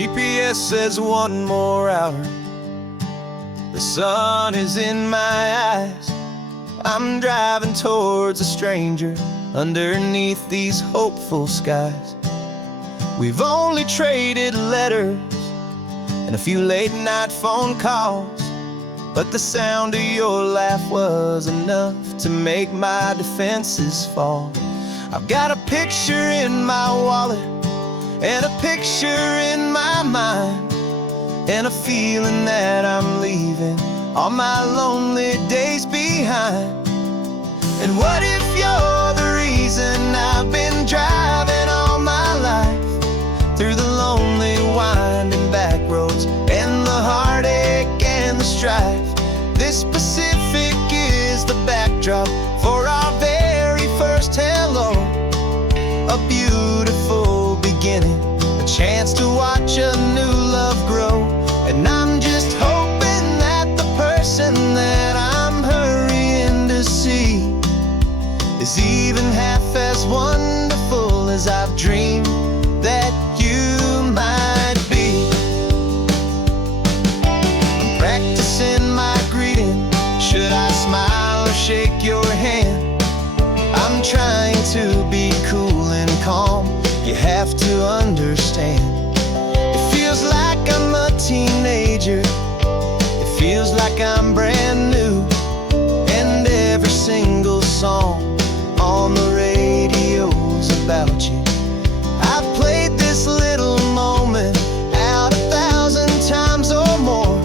GPS says one more hour. The sun is in my eyes. I'm driving towards a stranger underneath these hopeful skies. We've only traded letters and a few late night phone calls, but the sound of your laugh was enough to make my defenses fall. I've got a picture in my wallet and a picture in my mind, and a feeling that I'm leaving all my lonely days behind. And what if you're the reason I've been driving all my life, through the lonely winding back roads and the heartache and the strife? This Pacific is the backdrop for our very first hello. A beautiful beginning, a chance to watch a new love grow. And I'm just hoping that the person that I'm hurrying to see is even half as wonderful as I've dreamed that you might be. I'm practicing my greeting. Should I smile or shake your hand? I'm trying to be cool and calm. You have to understand. It feels like I'm a teenager. It feels like I'm brand new. And every single song on the radio's about you. I've played this little moment out 1,000 times or more,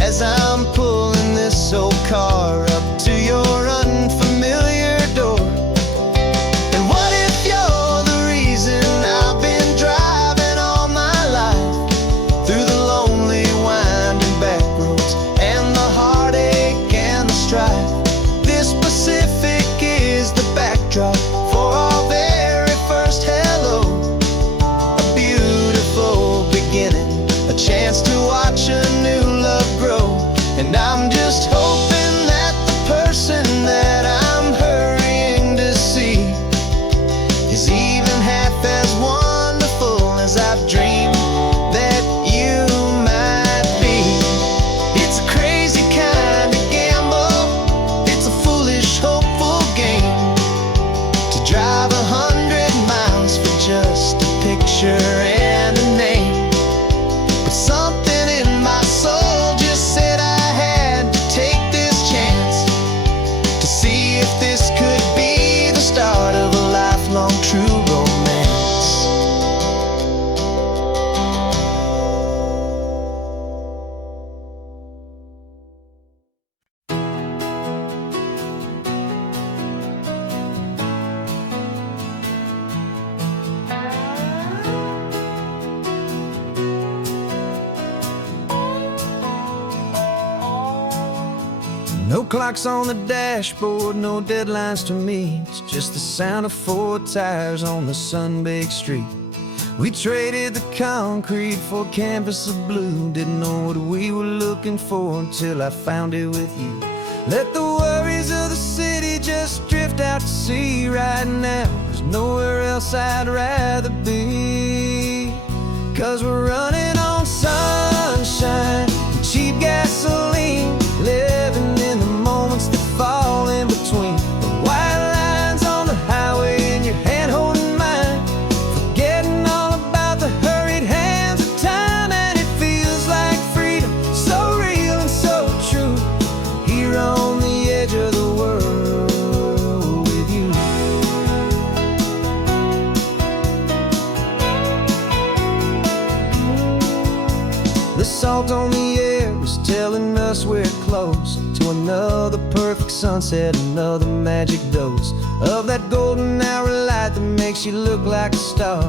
as I'm pulling this old car up to your unfamiliar door. And what if you're the reason I've been driving all my life, through the lonely winding back roads and the heartache and the strife? This Pacific is the backdrop for our very first hello. A beautiful beginning, a chance to watch a new love grow. And I'm just hoping that the person that I'm hurrying to see is even half as wonderful as I've dreamed that you might be. It's a crazy kind of gamble. It's a foolish, hopeful game to drive 100 miles for just a picture and a name. But something in my soul just said I had to take this chance to see if this could be the start of a lifelong true romance. No clocks on the dashboard, no deadlines to meet. It's just the sound of 4 tires on the sun-baked street. We traded the concrete for a canvas of blue. Didn't know what we were looking for until I found it with you. Let the worries of the city just drift out to sea. Right now, there's nowhere else I'd rather be. 'Cause we're running on sunshine and cheap gasoline, living in the moments that fall in between. The white lines on the highway and your hand holding mine, forgetting all about the hurried hands of time. And it feels like freedom, so real and so true, here on the edge of the world with you. The salt on the air is telling us we're close to another perfect sunset, another magic dose of that golden hour light that makes you look like a star,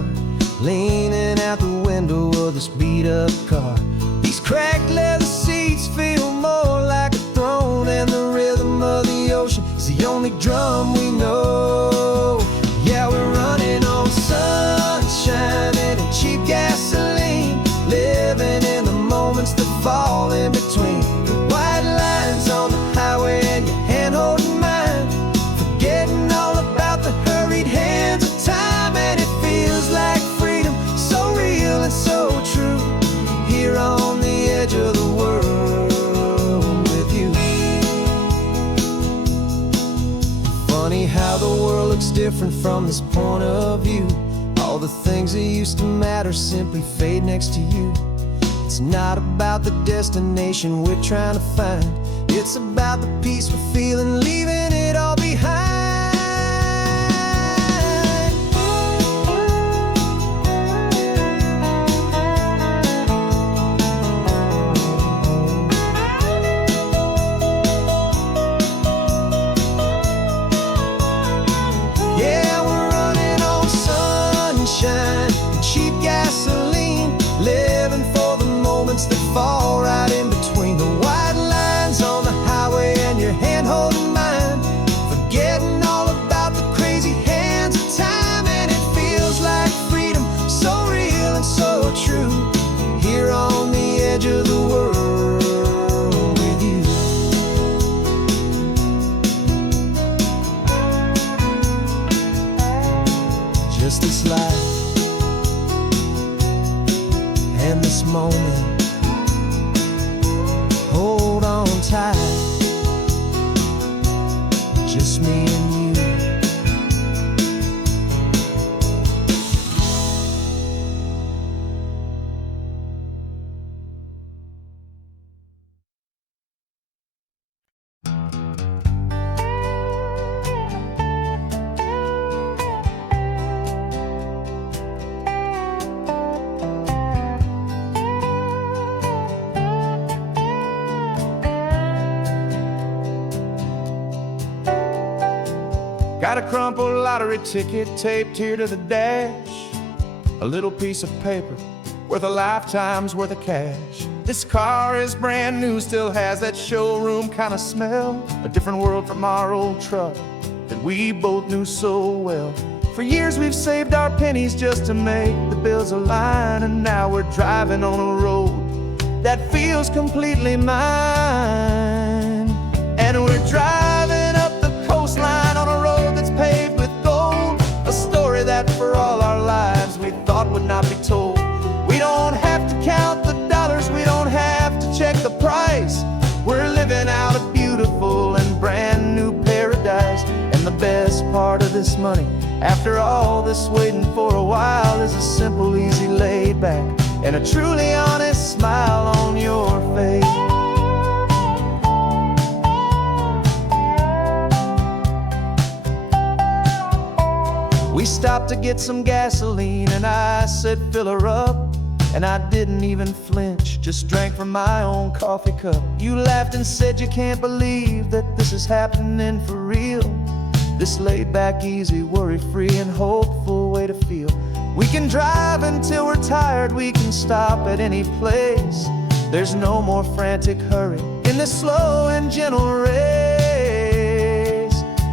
leaning out the window of this beat-up car. These cracked leather seats feel more like a throne, and the rhythm of the ocean is the only drum we know. Yeah, we're running on sunshine and a cheap gasoline, living in the moments that fall in between. The white lines on the highway and your hand holding mine, forgetting all about the hurried hands of time. And it feels like freedom, so real and so true, looks different from this point of view. All the things that used to matter simply fade next to you. It's not about the destination we're trying to find. It's about the peace we're feeling, leaving it all behind. Yeah, we're running on sunshine and cheap gasoline, living for the moments that fall right in between the white lines on the highway and your hand holding mine, forgetting all about the crazy hands of time. And it feels like freedom, so real and so true, here on the edge of the world with you. Just this life and this moment, hold on tight, just me and you. Got a crumpled lottery ticket taped here to the dash, a little piece of paper worth a lifetime's worth of cash. This car is brand new, still has that showroom kind of smell, a different world from our old truck that we both knew so well. For years we've saved our pennies just to make the bills align, and now we're driving on a road that feels completely mine. And we're driving up the coastline on a road that's paved with gold, a story that for all our lives we thought would not be told. We don't have to count the dollars, we don't have to check the price. We're living out a beautiful and brand new paradise. And the best part of this money, after all this waiting for a while, is a simple, easy, laid back, and a truly honest smile on your face. We stopped to get some gasoline and I said fill her up, and I didn't even flinch, just drank from my own coffee cup. You laughed and said you can't believe that this is happening for real. This laid back, easy, worry-free and hopeful way to feel. We can drive until we're tired, we can stop at any place. There's no more frantic hurry in this slow and gentle race.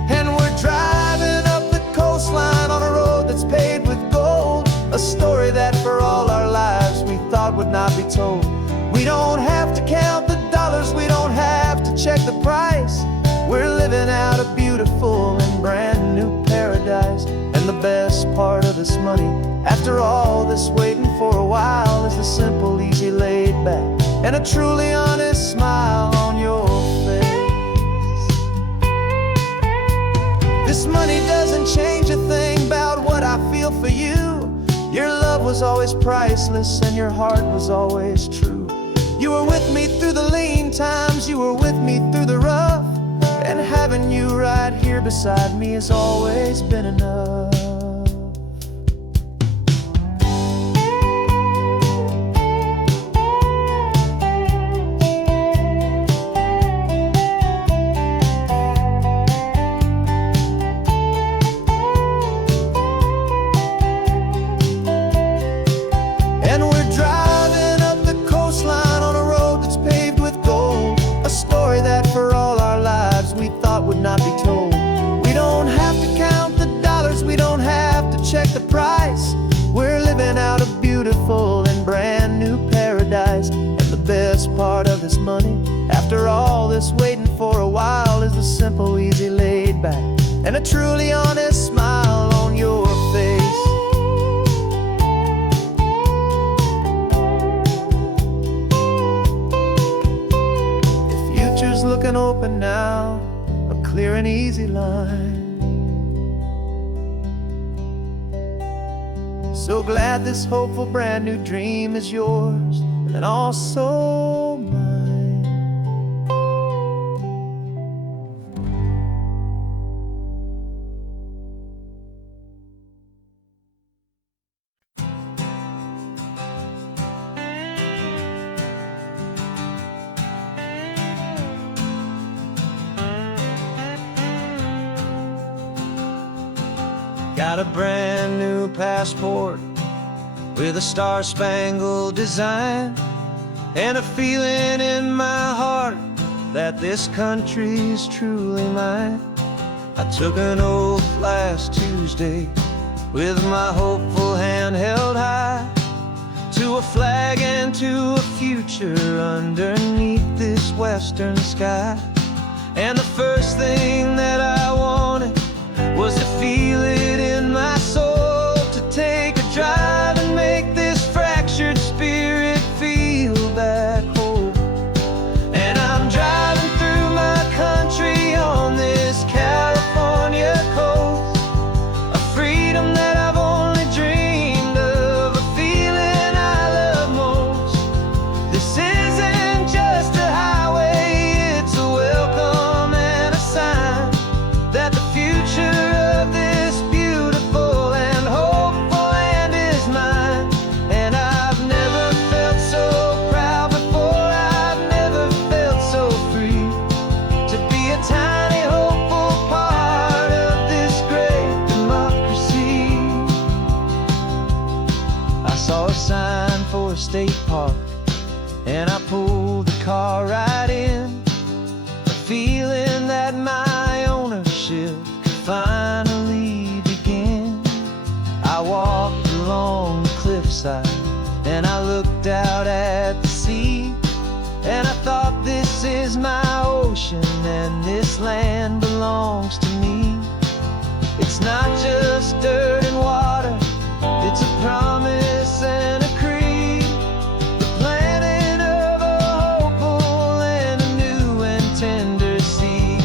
And we're driving up the coastline on a road that's paved with gold, a story that for all our lives we thought would not be told. We don't have to count the dollars, we don't have to check the price. We're living out a beautiful and brand new paradise. And the best part of this money, after all this waiting for a while, is the simple, easy, laid back, and a truly honest smile on your face. This money doesn't change a thing about what I feel for you. Your love was always priceless and your heart was always true. You were with me through the lean times, you were with me through the rough, and having you right here beside me has always been enough. And we're driving up the coastline on a road that's paved with gold, a story that for all our lives we thought would not be told. We don't have to count the dollars, we don't have to check the price. We're living out a beautiful and brand new paradise. And the best part of this money, after all this waiting for a while, is the simple, easy, laid back, and a truly honest smile on your face. The future's looking open now, a clear and easy line. So glad this hopeful brand new dream is yours and also mine. Got a brand new passport with a star-spangled design, and a feeling in my heart that this country's truly mine. I took an oath last Tuesday with my hopeful hand held high, to a flag and to a future underneath this western sky. And the first thing that I wanted was to feel it in my soul, to take a drive and make this fractured spirit feel back home. And I'm driving through my country on this California coast, a freedom that I've only dreamed of, a feeling I love most. This isn't just a highway, it's a welcome and a sign that the future of this beautiful and hopeful land is mine. And I've never felt so proud before, I've never felt so free, to be a tiny hopeful part of this great democracy. I saw a sign for a state park, and I pulled the car right in, a feeling that my ownership could finally begin. I walked along the cliffside and I looked out at the sea, and I thought, this is my ocean and this land belongs to me. It's not just dirt and water, it's a promise and a creed, the planting of a hopeful and a new and tender seed.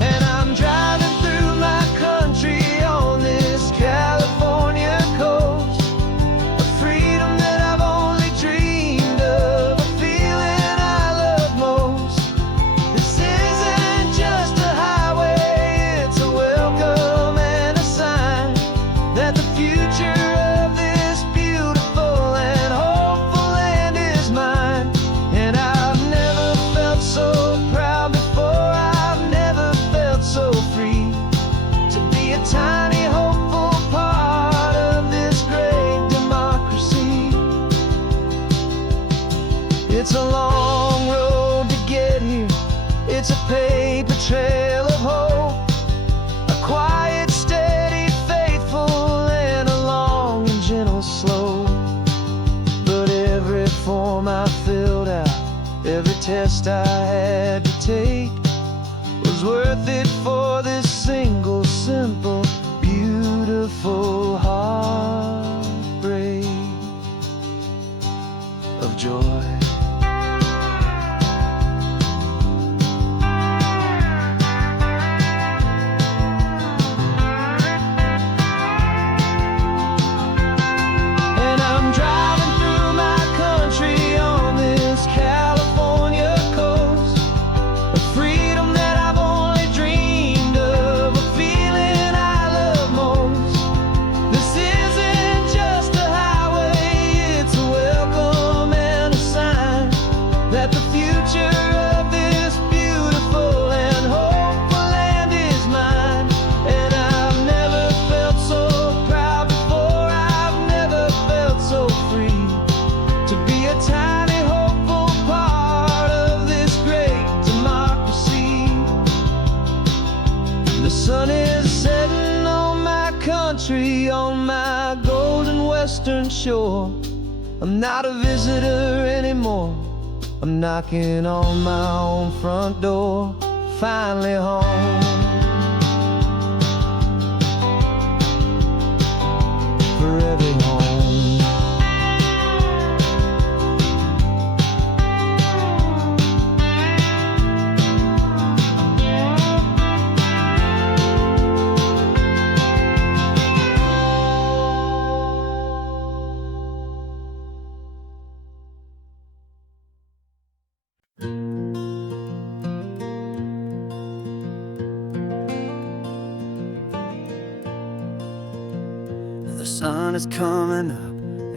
And I'm driving through my country on this California coast, a freedom that I've only dreamed of, a feeling I love most. This isn't just a highway, it's a welcome and a sign that the future of this beautiful and hopeful land is mine. And I've never felt so proud before, I've never felt so free, to be a tiny hopeful part of this great democracy. It's a long road to get here, it's a paper trail of hope, a quiet, steady, faithful, and a long and gentle slope. But every form I filled out, every test I had to take, was worth it for this single, simple, beautiful heartbreak of joy. And I'm driving through my country on this California coast, a freedom that I've only dreamed of, a feeling I love most. This isn't just a highway, it's a welcome and a sign that the future of this beautiful and hopeful land is mine. And I've never felt so proud before, I've never felt so free, to be a tiny hopeful part of this great democracy. The sun is setting on my country, on my golden western shore. I'm not a visitor anymore, I'm knocking on my own front door, finally home. For every home. sun is coming up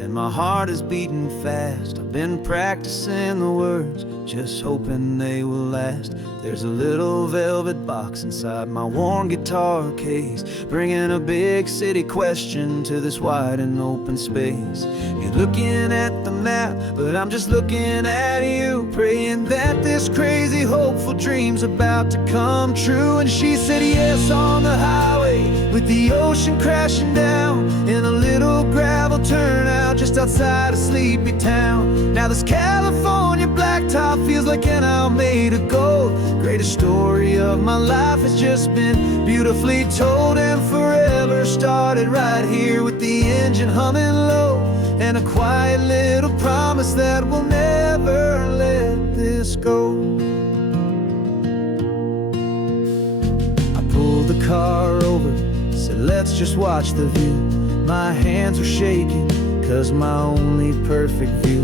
and my heart is beating fast. I've been practicing the words, just hoping they will last. There's a little velvet box inside my worn guitar case, bringing a big city question to this wide and open space. You're looking at the map, but I'm just looking at you, praying that this crazy hopeful dream's about to come true. And she said yes on the highway, with the ocean crashing down, in a little gravel turnout just outside a sleepy town. Now this California blacktop feels like an isle made of gold. Greatest story of my life has just been beautifully told, and forever started right here with the engine humming low, and a quiet little promise that we'll never let this go. I pulled the car over, said let's just watch the view. My hands were shaking, cause my only perfect view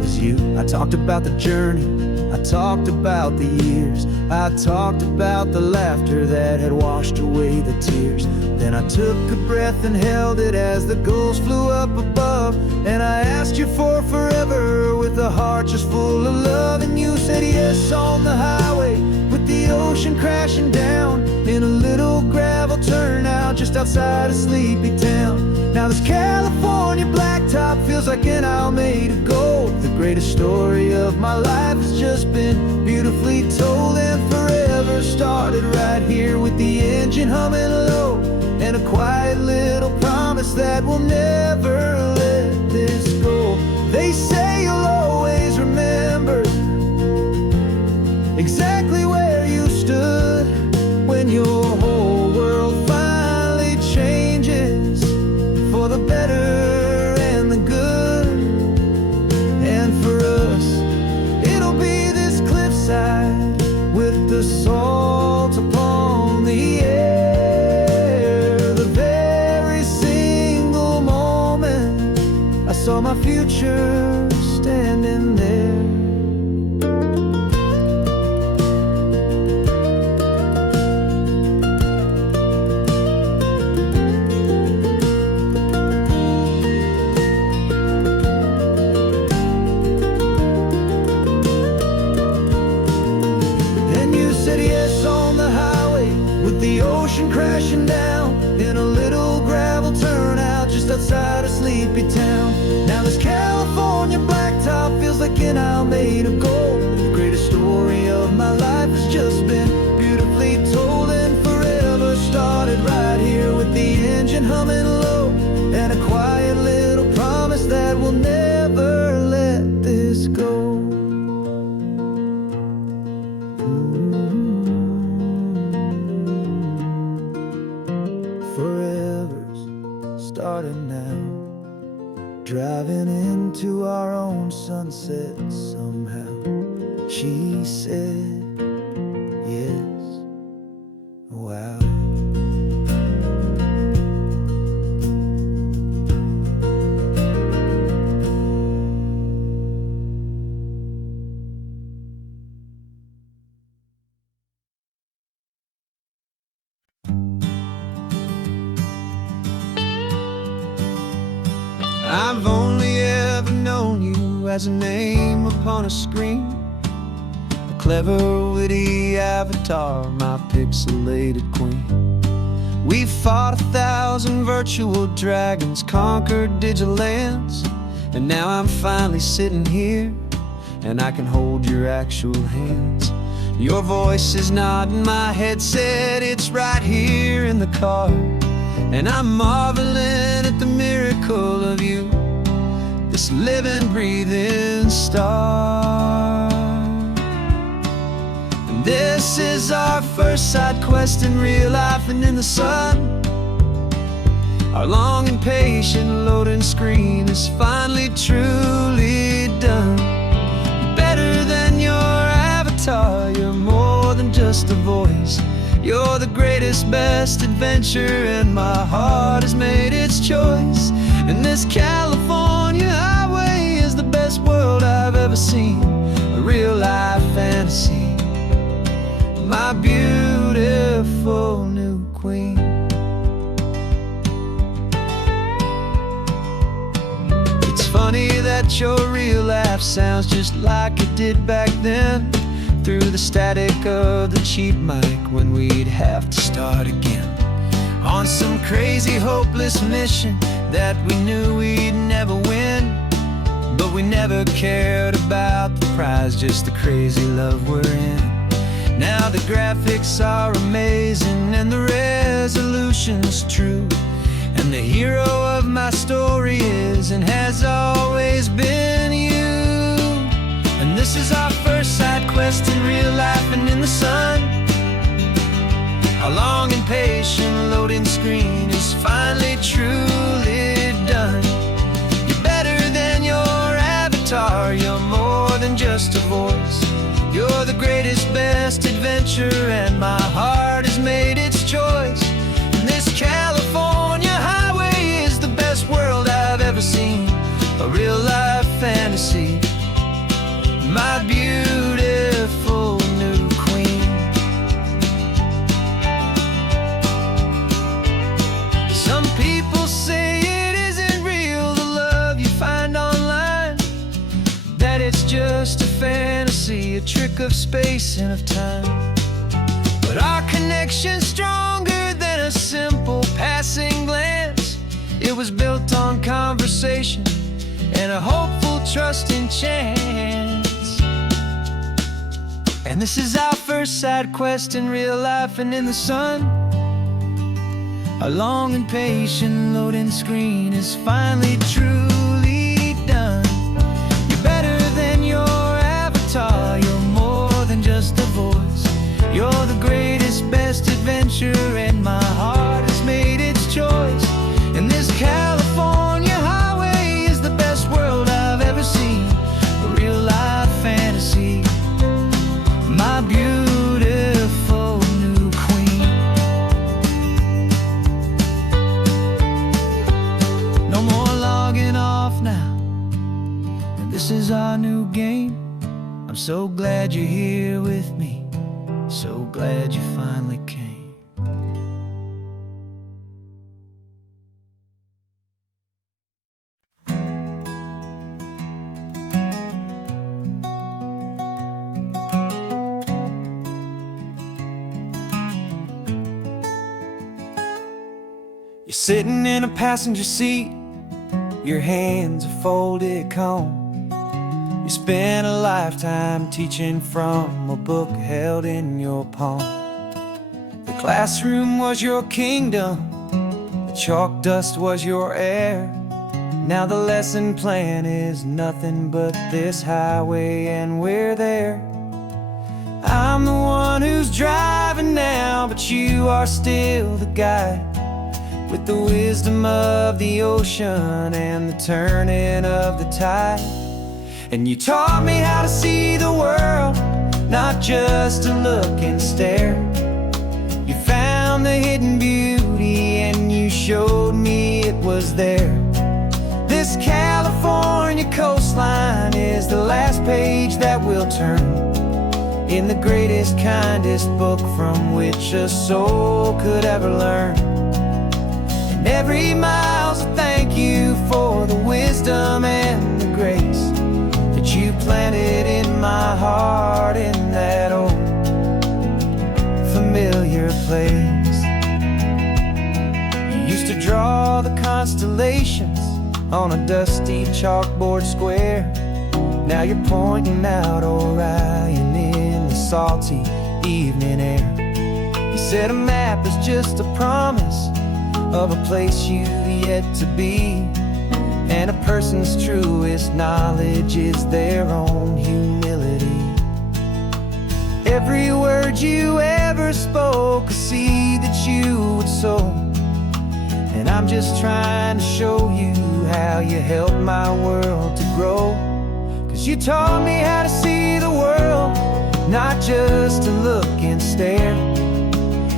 was you. I talked about the journey, I talked about the years, I talked about the laughter that had washed away the tears. Then I took a breath and held it as the gulls flew up above, and I asked you for forever with a heart just full of love. And you said yes on the highway, with the ocean crashing down, in a little gravel turnout just outside a sleepy town. Now this California blacktop feels like an isle made of gold. The greatest story of my life has just been beautifully told, and forever started right here with the engine humming low, and a quiet little promise that we'll never let this go. They say you'll always remember exactly where you stood when your whole world finally changes for the better and the good. And for us, it'll be this cliffside with the salt upon the air. The very single moment I saw my future standing there. The ocean crashing down, in a little gravel turnout just outside a sleepy town. Now this California blacktop feels like an isle made of gold. The greatest story of my life has just been beautifully told, and forever started right here with the engine humming low, and a quiet little promise that we'll never let this go. Starting now, driving into our own sunset somehow. She said yes, wow. I've only ever known you as a name upon a screen, a clever, witty avatar, my pixelated queen. We've fought 1,000 virtual dragons, conquered digital lands, and now I'm finally sitting here, and I can hold your actual hands. Your voice is not in my headset, it's right here in the car, and I'm marveling at the miracle of you, this living, breathing star. And this is our first side quest in real life and in the sun. Our long and patient loading screen is finally truly done. Better than your avatar, you're more than just a voice. You're the greatest, best adventure, and my heart has made its choice. And this California highway is the best world I've ever seen, a real-life fantasy, my beautiful new queen. funny that your real laugh sounds just like it did back then, through the static of the cheap mic when we'd have to start again, on some crazy hopeless mission that we knew we'd never win. But we never cared about the prize, just the crazy love we're in. Now the graphics are amazing and the resolution's true, and the hero of my story is and has always been you. And this is our first side quest in real life and in the sun. Our long and patient loading screen is finally truly done. You're better than your avatar, you're more than just a voice. You're the greatest, best adventure, and my heart has made its choice. And this California highway is the best world I've ever seen, a real life fantasy, my beautiful new queen. Some people say it isn't real, the love you find online, that it's just a fantasy, a trick of space and of time. But our connection's stronger than a simple passing glance. It was built on conversation and a hopeful, trusting chance. And this is our first side quest in real life and in the sun. Our long and patient loading screen is finally truly done. You're better than your avatar, you're more than just a voice. You're the greatest, best adventure, and my heart has made its choice. And this California highway is the best world I've ever seen, a real life fantasy, my beautiful new queen. No more logging off now, and this is our new game. I'm so glad you're here with me, so glad you finally came. You're sitting in a passenger seat, your hands are folded calm. You spent a lifetime teaching from a book held in your palm. The classroom was your kingdom, the chalk dust was your air. Now the lesson plan is nothing but this highway, and we're there. I'm the one who's driving now, but you are still the guide, with the wisdom of the ocean and the turning of the tide. And you taught me how to see the world, not just to look and stare. You found the hidden beauty and you showed me it was there. This California coastline is the last page that we'll turn, in the greatest, kindest book from which a soul could ever learn. And every mile's a thank you for the wisdom and the grace that you planted in my heart in that old familiar place. You used to draw the constellations on a dusty chalkboard square. Now you're pointing out Orion in the salty evening air. You said a map is just a promise of a place you've yet to be, and a person's truest knowledge is their own humility. Every word you ever spoke, a seed that you would sow, and I'm just trying to show you how you helped my world to grow. 'Cause you taught me how to see the world, not just to look and stare.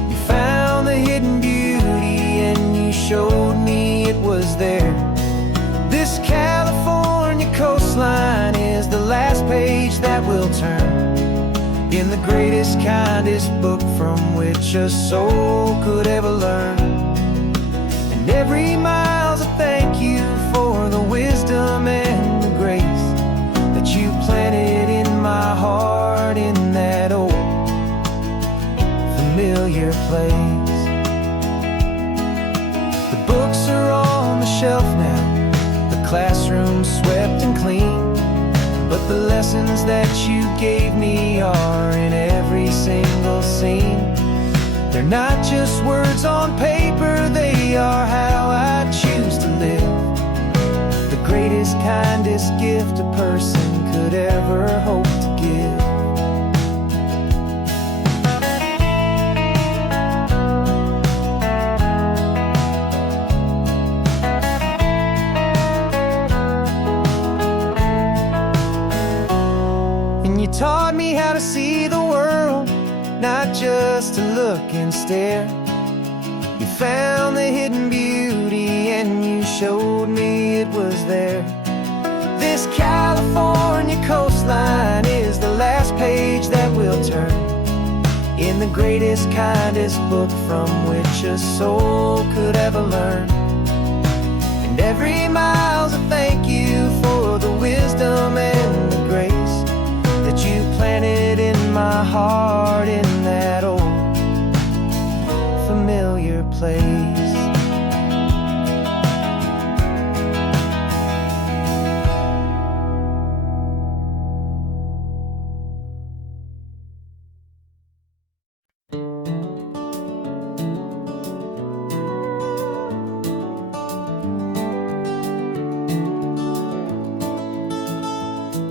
You found the hidden beauty and you showed me it was there. This California coastline is the last page that we'll turn, in the greatest, kindest book from which a soul could ever learn. And every mile's a thank you for the wisdom and lessons that you gave me are in every single scene. They're not just words on paper, they are how I choose to live. The greatest, kindest gift a person could ever hope to give. And you taught me how to see the world, not just to look and stare. You found the hidden beauty and you showed me it was there. This California coastline is the last page that we'll turn in the greatest, kindest book from which a soul could ever learn. And every mile's a thank you for the wisdom and the grace that you planted in my heart in that old familiar place.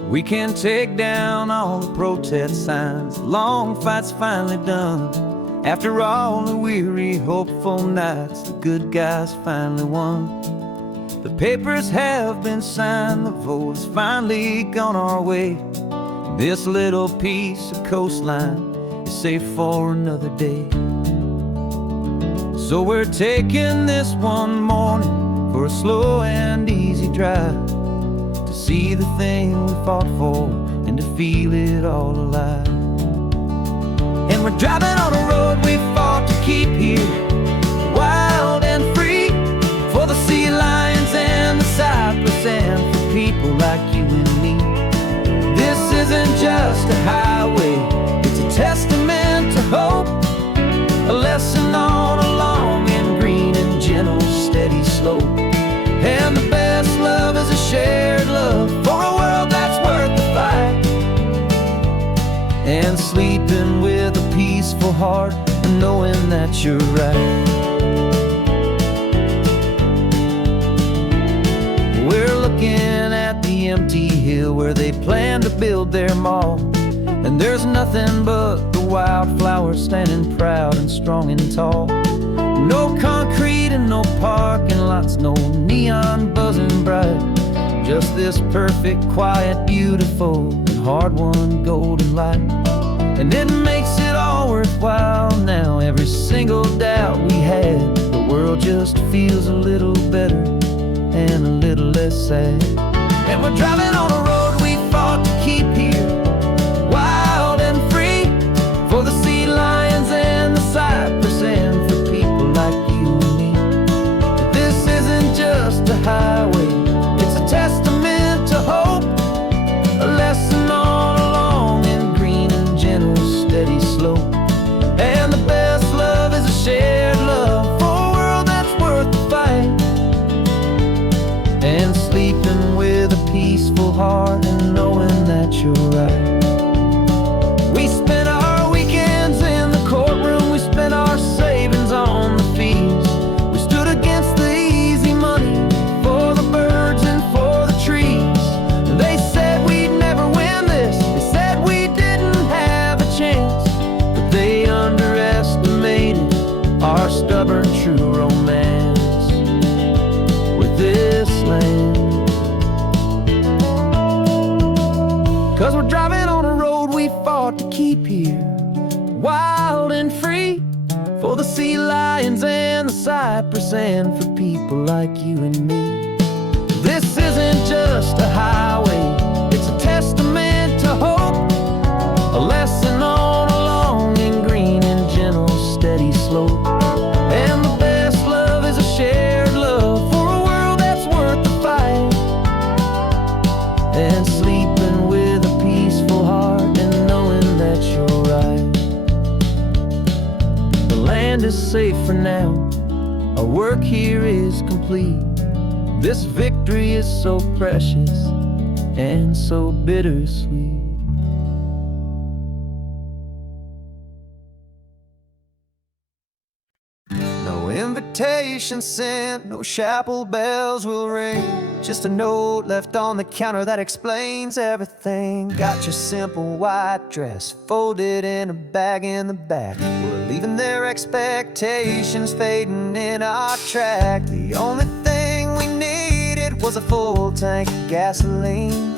We can take down all the protest signs, long fight's finally done. After all the weary, hopeful nights, the good guys finally won. The papers have been signed, the vote has finally gone our way. This little piece of coastline is safe for another day. So we're taking this one morning for a slow and easy drive, to see the thing we fought for and to feel it all alive. And we're driving on a road we fought to keep here, wild and free, for the sea lions and the cypress and for people like you and me. This isn't just a highway, it's a testament to hope, a lesson on a long and green and gentle steady slope. And the best love is a shared love for a world that's worth the fight, and sleeping with a peaceful heart and knowing that you're right. We're looking at the empty hill where they plan to build their mall, and there's nothing but the wildflowers standing proud and strong and tall. No concrete and no parking lots, no neon buzzing bright, just this perfect, quiet, beautiful, and hard-won golden light. And it makes it all worthwhile now, every single doubt we had. The world just feels a little better and a little less sad. And we're driving on a road we fought to keep here, wild and free, for the sea lions and the cypress and for people like you and me. This isn't just a highway, it's a testament to hope, a lesson on a long and green and gentle steady slope. And the best love is a shared love for a world that's worth the fight, and sleeping with a peaceful heart and knowing that you're right. We spent our weekends in the courtroom, we spent our savings on the fees. We stood against the easy money for the birds and for the trees. They said we'd never win this, they said we didn't have a chance, but they underestimated our stubborn true romance with this land. 'Cause we're driving on a road we fought to keep here, wild and free, for the sea lions and the cypress and for people like you and me. This isn't just a highway, it's a testament to hope, a lesson on a long and green and gentle steady slope. And the best love is a shared love for a world that's worth the fight, and sleeping with a peaceful heart and knowing that you're right. The land is safe for now, our work here is complete. This victory is so precious, and so bittersweet. No invitation sent, no chapel bells will ring, just a note left on the counter that explains everything. Got your simple white dress folded in a bag in the back. We're leaving their expectations fading in our track. The only thing we needed was a full tank of gasoline,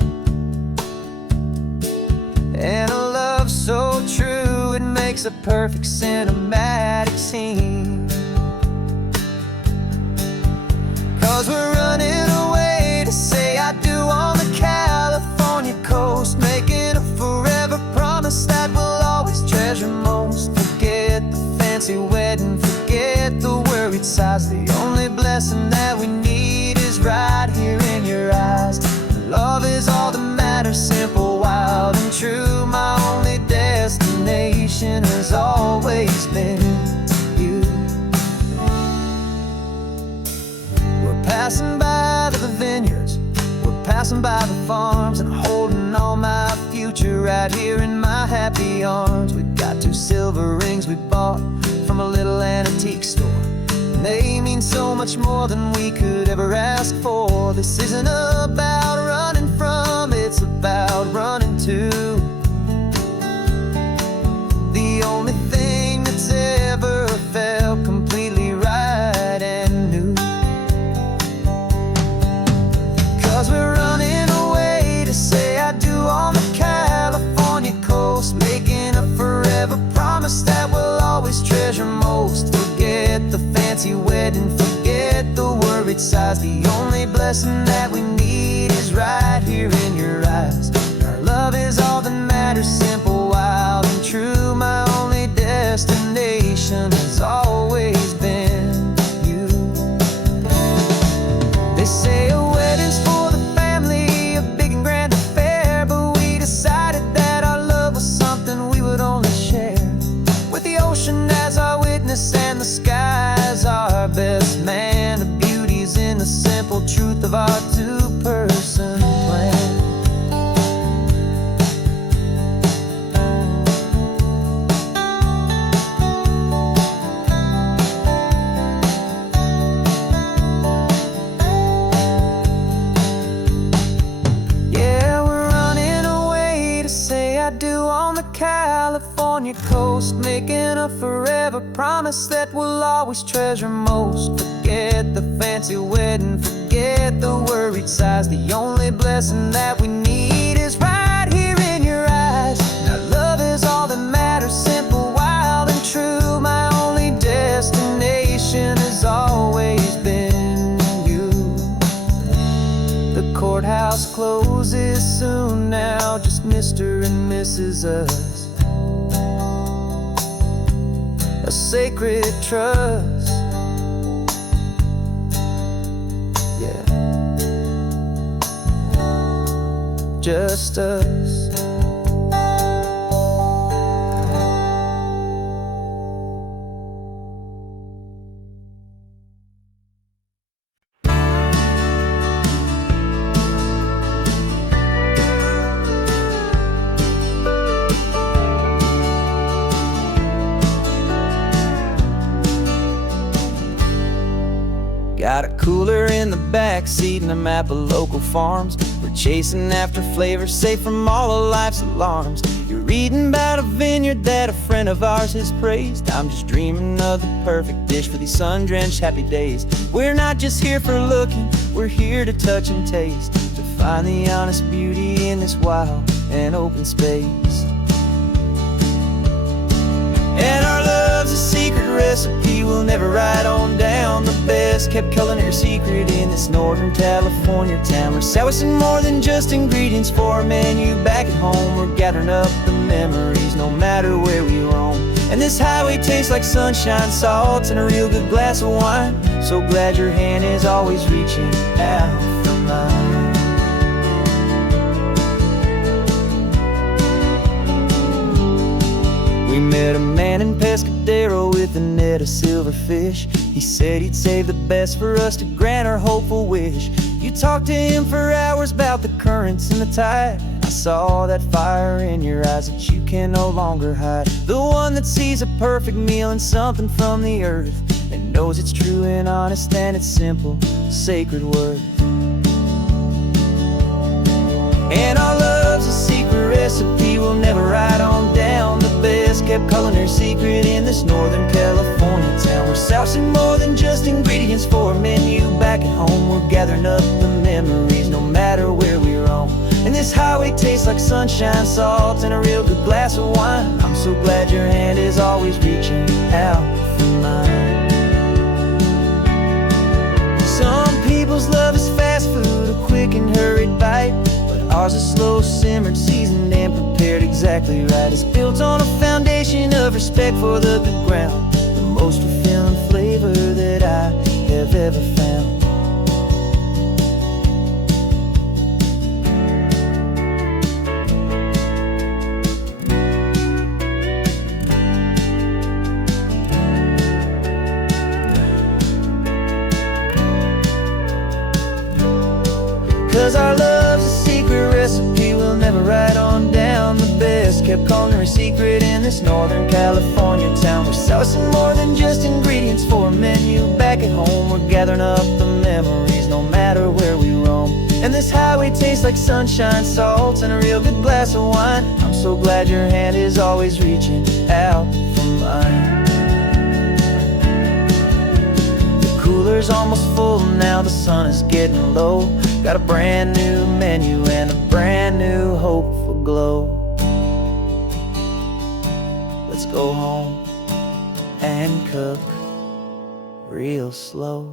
and a love so true it makes a perfect cinematic scene. 'Cause we're running away to say I do on the California coast, making a forever promise that we'll always treasure most. Forget the fancy wedding, forget the worried sighs. The only blessing that we need is right here in your eyes. Love is all that matters, simple, wild, and true. My only destination has always been you. We're passing by the vineyards, we're passing by the farms, and holding all my future right here in my happy arms. We've got 2 silver rings we bought from a little antique store. They mean so much more than we could ever ask for. This isn't about running from, it's about running to the only thing that's ever felt completely right and new. 'Cause we're running away to say I do on the California coast, making a forever promise that we'll always treasure most. Forget the fancy wedding, forget the worried sighs. The only blessing that we need is right here in your eyes. Our love is all that matters, simple, wild, and true. My only destination has always been you. They say a wedding's for the family, a big and grand affair, but we decided that our love was something we would only share with the ocean as our witness and the sky as our best man. The beauty's in the simple truth of our 2-person plan. Yeah, we're running away to say I do on the California coast, making a forever promise that we'll always treasure most. Forget the fancy wedding, forget the worried sighs. The only blessing that we need is right here in your eyes. Now love is all that matters, simple, wild, and true. My only destination has always been you. The courthouse closes soon now, just Mr. and Mrs. Us, a sacred trust. Yeah, just us. Got a cooler in the back seat and a map of local farms. We're chasing after flavors safe from all of life's alarms. You're reading about a vineyard that a friend of ours has praised. I'm just dreaming of the perfect dish for these sun-drenched happy days. We're not just here for looking, we're here to touch and taste, to find the honest beauty in this wild and open space. And our love's a secret recipe we'll never write on down. The best kept culinary secret in this Northern California town. We're savouring more than just ingredients for a menu back at home. We're gathering up the memories no matter where we roam. And this highway tastes like sunshine, salt, and a real good glass of wine. So glad your hand is always reaching out for mine. We met a man in Pescadero with a net of silverfish. He said he'd save the best for us to grant our hopeful wish. You talked to him for hours about the currents and the tide. I saw that fire in your eyes that you can no longer hide. The one that sees a perfect meal and something from the earth, and knows it's true and honest and it's simple, sacred word. And our love's a secret recipe we'll never write on down. The best kept culinary secret in this Northern California town. We're sourcing more than just ingredients for a menu. Back at home we're gathering up the memories no matter where we roam. And this highway tastes like sunshine, salt, and a real good glass of wine. I'm so glad your hand is always reaching out for mine. Some people's love is fast food, a quick and hurried bite, but ours is slow simmered, seasoned, and prepared exactly right. It's built on a foundation of respect for the good ground, the most fulfilling flavor that I have ever found. 'Cause our love's a secret recipe we'll never write on down. The best kept culinary secret in this Northern California town. We're sourcing more than just ingredients for a menu. Back at home we're gathering up the memories no matter where we roam. And this highway tastes like sunshine, salt, and a real good glass of wine. I'm so glad your hand is always reaching out for mine. The cooler's almost full now, the sun is getting low. Got a brand new menu and a brand new hopeful glow. Let's go home and cook real slow.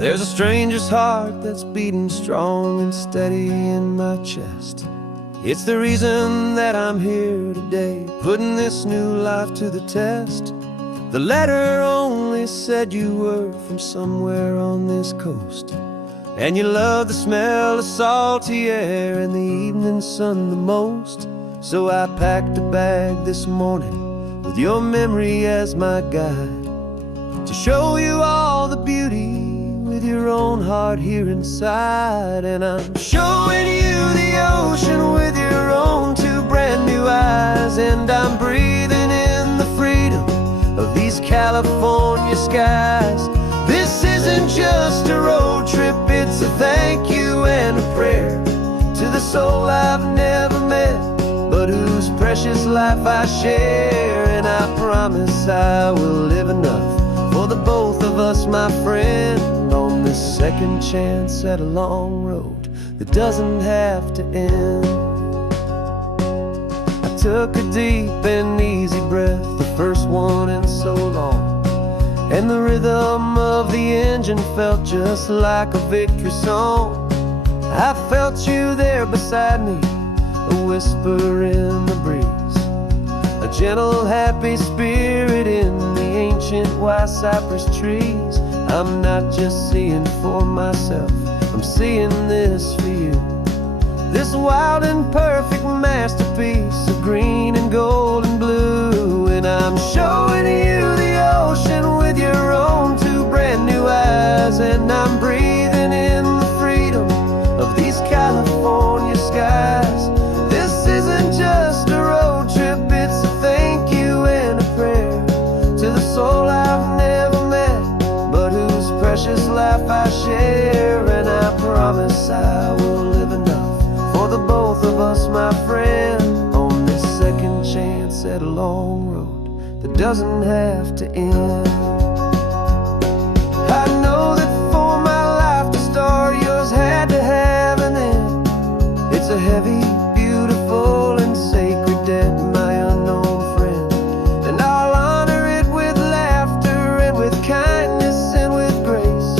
There's a stranger's heart that's beating strong and steady in my chest. It's the reason that I'm here today, putting this new life to the test. The letter only said you were from somewhere on this coast, and you love the smell of salty air and the evening sun the most. So I packed a bag this morning with your memory as my guide, to show you all the beauty with your own heart here inside. And I'm showing you the ocean with your own two brand new eyes, and I'm breathing in the freedom of these California skies. This isn't just a road trip, it's a thank you and a prayer to the soul I've never met, but whose precious life I share. And I promise I will live enough for the both of us, my friend, on this second chance at a long road that doesn't have to end. I took a deep and easy breath, the first one in so long, and the rhythm of the engine felt just like a victory song. I felt you there beside me, a whisper in the breeze, a gentle happy spirit in the ancient white cypress trees. I'm not just seeing for myself, I'm seeing this for you. This wild and perfect masterpiece of green and gold and blue. And I'm showing you the ocean with your own two brand new eyes, and I'm breathing in the freedom of these California skies. This isn't just a road trip, it's a thank you and a prayer to the soul I've never met, but whose precious life I share. And I promise I will live enough for the both of us, my friend, on this second chance at a long road that doesn't have to end. I know that for my life to start, yours had to have an end. It's a heavy, beautiful, and sacred debt, my unknown friend, and I'll honor it with laughter and with kindness and with grace,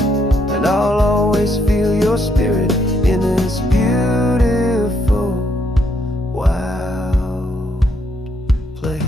and I'll always feel your spirit in this beautiful, wild place.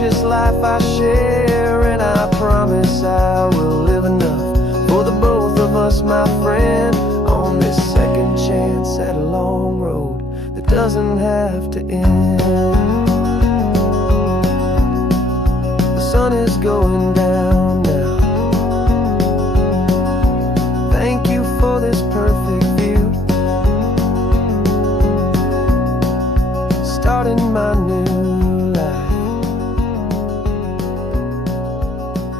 precious life I share, and I promise I will live enough for the both of us, my friend, on this second chance at a long road that doesn't have to end. The sun is going down now. Thank you for this perfect view, starting my new life,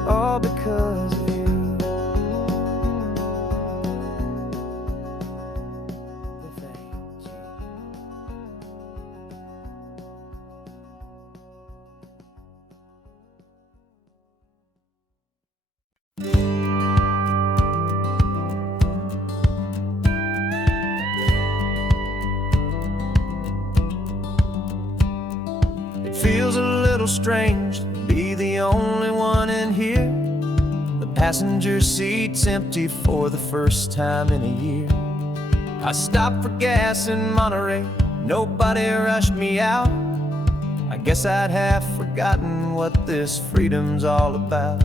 all because of you. Thank you. It feels a little strange to be the only one in here. The passenger seat's empty for the first time in a year. I stopped for gas in Monterey, nobody rushed me out. I guess I'd have forgotten what this freedom's all about.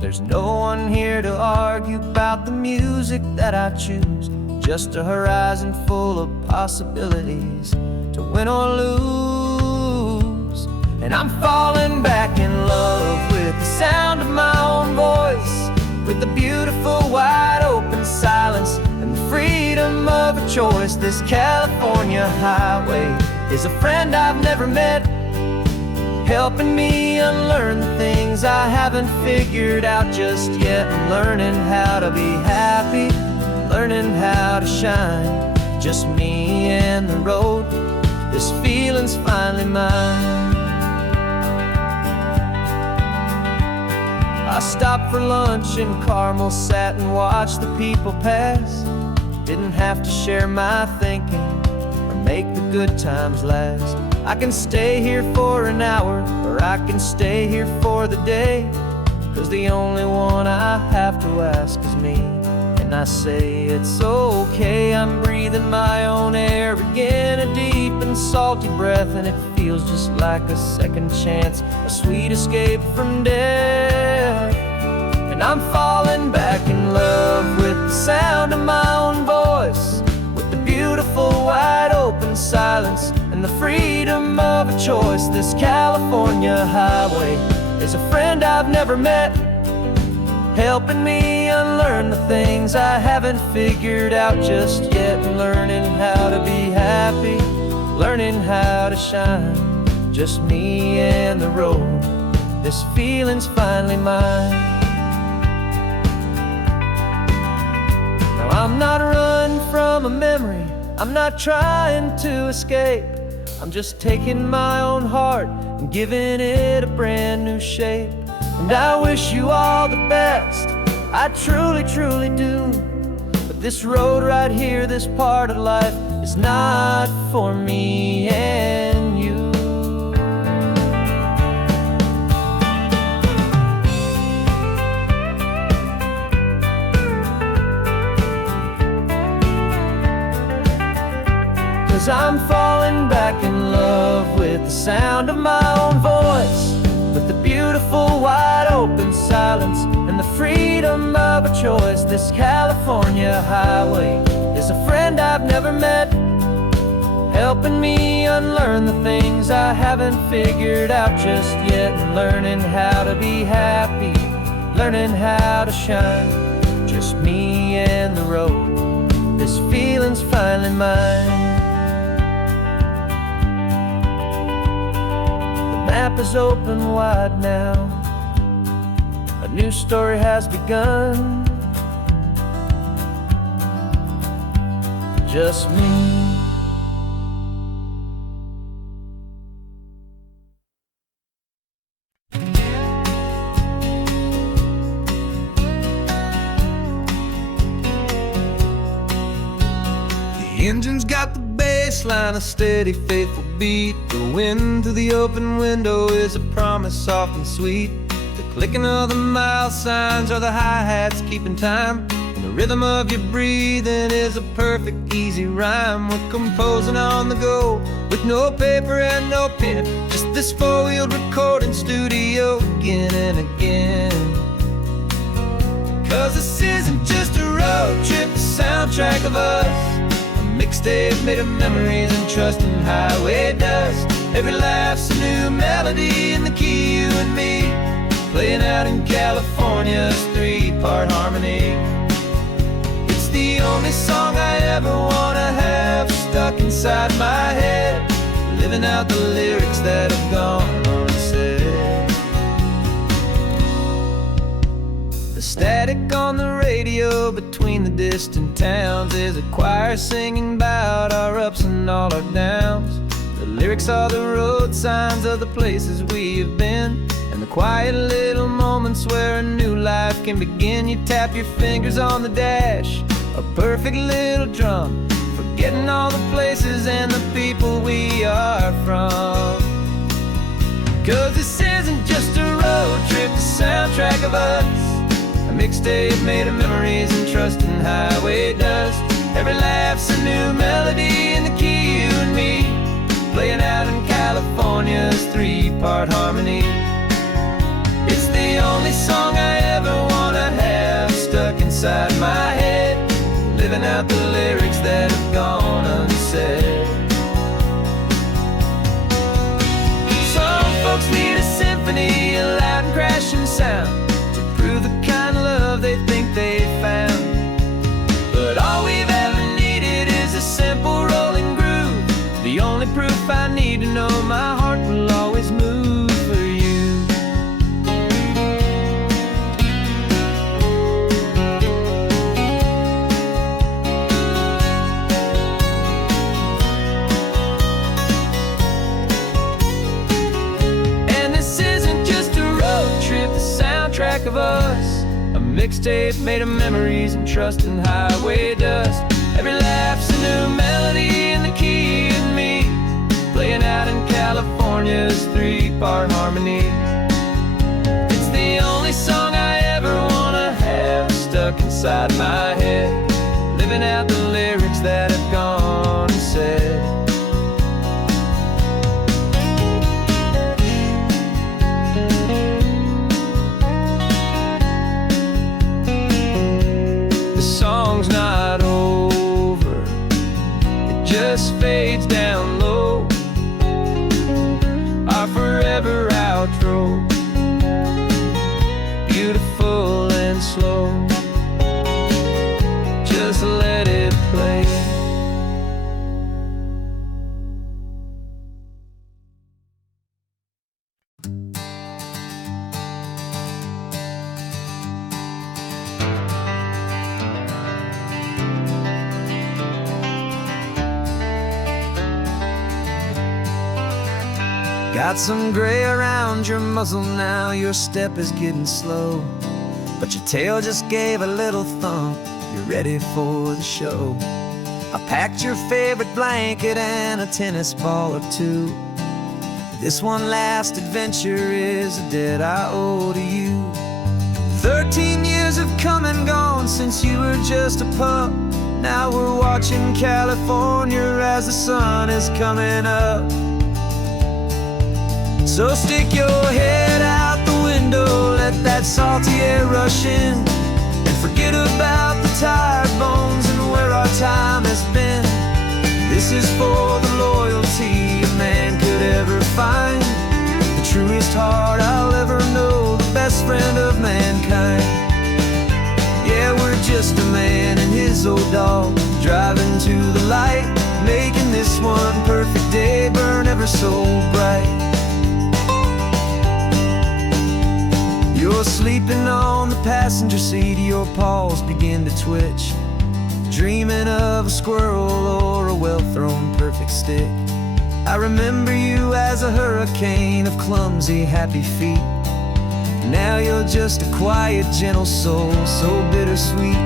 There's no one here to argue about the music that I choose, just a horizon full of possibilities to win or lose. And I'm falling back in love with the sound of my own voice, with the beautiful wide open silence and the freedom of a choice. This California highway is a friend I've never met, helping me unlearn the things I haven't figured out just yet. I'm learning how to be happy, learning how to shine, just me and the road. This feeling's finally mine. I stopped for lunch in Carmel, sat and watched the people pass. Didn't have to share my thinking or make the good times last. I can stay here for an hour, or I can stay here for the day, 'cause the only one I have to ask is me. And I say it's okay, I'm breathing my own air again, a deep and salty breath, and it feels just like a second chance, a sweet escape from death. And I'm falling back in love with the sound of my own voice, with the beautiful wide open silence and the freedom of a choice. This California highway is a friend I've never met, helping me unlearn the things I haven't figured out just yet. Learning how to be happy, learning how to shine, just me and the road. This feeling's finally mine. Now I'm not running from a memory, I'm not trying to escape. I'm just taking my own heart and giving it a brand new shape. And I wish you all the best, I truly, truly do. But this road right here, this part of life, is not for me and you. Cause I'm falling back in love with the sound of my own voice, with the beautiful wide open silence and the freedom of a choice. This California highway is a friend I've never met, helping me unlearn the things I haven't figured out just yet. And learning how to be happy, learning how to shine, just me and the road. This feeling's finally mine. The map is open wide now, a new story has begun, just me. The engine's got the bass line, a steady, faithful beat. The wind through the open window is a promise soft and sweet. The clicking of the mile signs are the hi-hats keeping time. And the rhythm of your breathing is a perfect, easy rhyme. We're composing on the go, with no paper and no pen, just this four-wheeled recording studio again and again. Cause this isn't just a road trip, the soundtrack of us, a mixtape made of memories and trust and highway dust. Every laugh's a new melody in the key, you and me, playing out in California's three-part harmony. It's the only song I ever wanna have stuck inside my head, living out the lyrics that have gone unsaid. The static on the radio between the distant towns is a choir singing about our ups and all our downs. The lyrics are the road signs of the places we have been, and the quiet little moments where a new life can begin. You tap your fingers on the dash, a perfect little drum, forgetting all the places and the people we are from. Cause this isn't just a road trip, the soundtrack of us, a mixtape made of memories and trust and highway dust. Every laugh's a new melody in the key, you and me, playing out in California's three-part harmony. It's the only song I ever wanna have stuck inside my head, living out the lyrics that have gone unsaid. Some folks need a symphony, a loud and crashing sound, to prove the kind of love they think they found. But all we've ever needed is a simple rolling groove, the only proof I need to know my heart will always move for you. And this isn't just a road trip, the soundtrack of us, a mixtape made of memories and trust and highway dust. Every laugh's a new melody in the key, and me, playing out in California's three-part harmony. It's the only song I ever wanna have stuck inside my head, living out the lyrics that have gone unsaid. The song's not over, it just fades down low, our forever outro, beautiful and slow. Just let it play. Got some gray around your muzzle now, your step is getting slow, but your tail just gave a little thump, you're ready for the show. I packed your favorite blanket and a tennis ball or two. This one last adventure is a debt I owe to you. 13 years have come and gone since you were just a pup. Now we're watching California as the sun is coming up. So stick your head out the window, let that salty air rush in, and forget about the tired bones and where our time has been. This is for the loyalty a man could ever find, the truest heart I'll ever know, the best friend of mankind. Yeah, we're just a man and his old dog, driving to the light, making this one perfect day burn ever so bright. You're sleeping on the passenger seat, your paws begin to twitch, dreaming of a squirrel or a well-thrown perfect stick. I remember you as a hurricane of clumsy, happy feet. Now you're just a quiet, gentle soul, so bittersweet.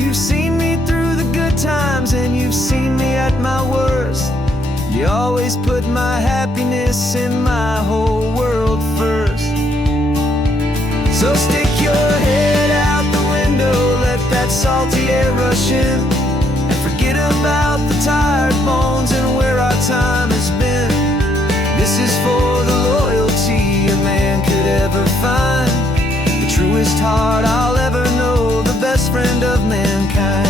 You've seen me through the good times and you've seen me at my worst. You always put my happiness in my whole world first. So stick your head out the window, let that salty air rush in, and forget about the tired bones and where our time has been. This is for the loyalty a man could ever find, the truest heart I'll ever know, the best friend of mankind.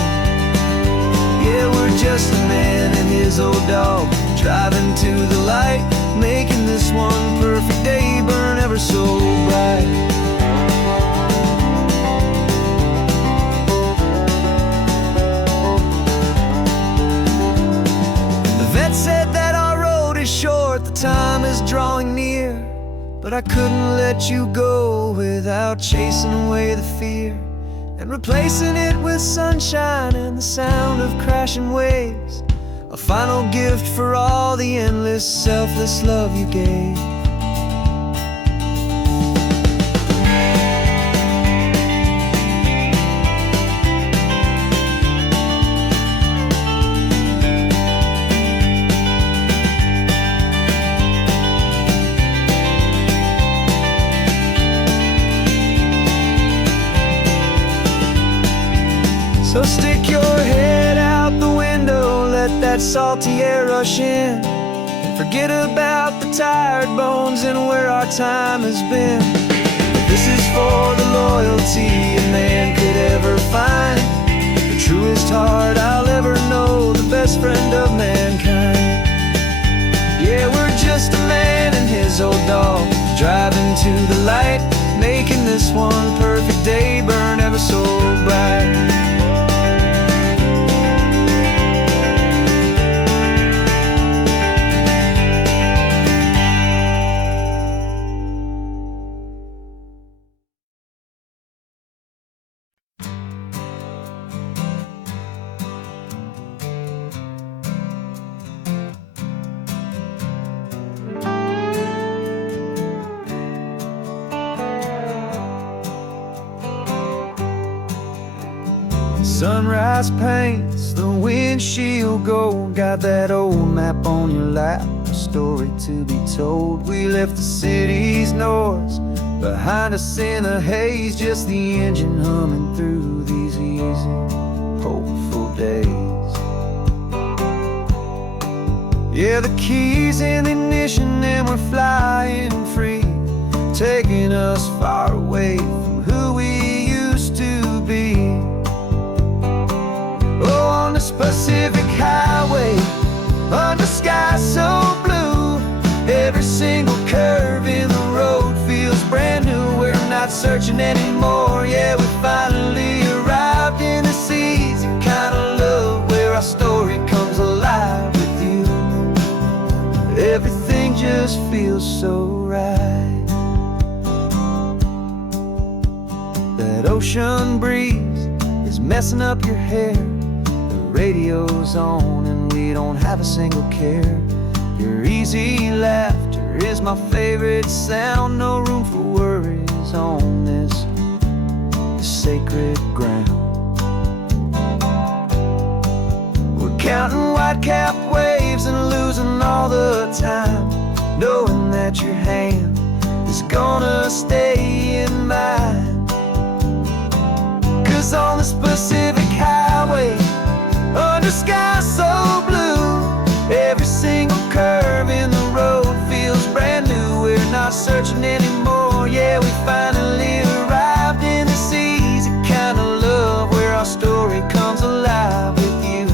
Yeah, we're just a man and his old dog, driving to the light, making this one perfect day burn ever so bright. Said that our road is short, the time is drawing near, but I couldn't let you go without chasing away the fear and replacing it with sunshine and the sound of crashing waves, a final gift for all the endless, selfless love you gave. So stick your head out the window, let that salty air rush in, and forget about the tired bones and where our time has been. This is for the loyalty a man could ever find, the truest heart I'll ever know, the best friend of mankind. Yeah, we're just a man and his old dog, driving to the light, making this one perfect day burn ever so bright. Sunrise paints the windshield gold, got that old map on your lap, a story to be told. We left the city's noise behind us in the haze, just the engine humming through these easy, hopeful days. Yeah, the keys in the ignition and we're flying free, taking us far away from who we used to be. Oh, on this Pacific highway, under sky so blue, every single curve in the road feels brand new. We're not searching anymore, yeah, we finally arrived in this easy kind of love, where our story comes alive with you. Everything just feels so right. That ocean breeze is messing up your hair, radio's on and we don't have a single care. Your easy laughter is my favorite sound, no room for worries on this sacred ground. We're counting white-capped waves and losing all the time, knowing that your hand is gonna stay in mine. 'Cause on this Pacific highway, under sky so blue, every single curve in the road feels brand new. We're not searching anymore, yeah, we finally arrived in this easy kind of love, where our story comes alive with you.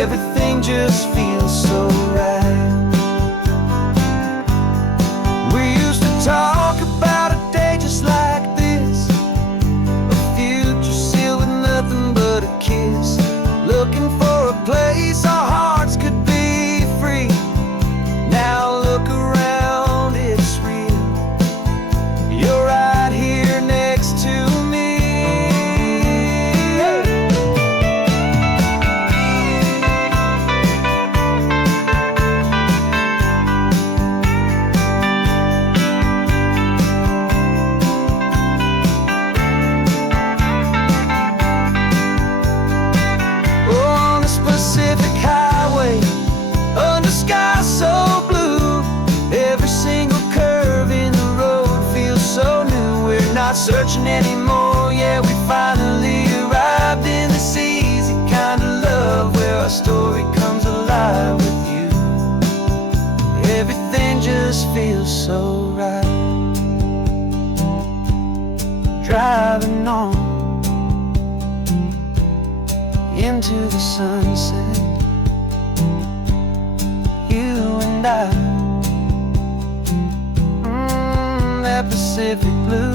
Everything just feels so right. We used to talk about a day just like this, a future sealed with nothing but a kiss, looking for a place our hearts could be free. Now look around, it's real. You're right here next to me. Pacific highway, under sky so blue, every single curve in the road feels so new. We're not searching anymore, yeah, we finally driving on into the sunset. You and I, that Pacific blue.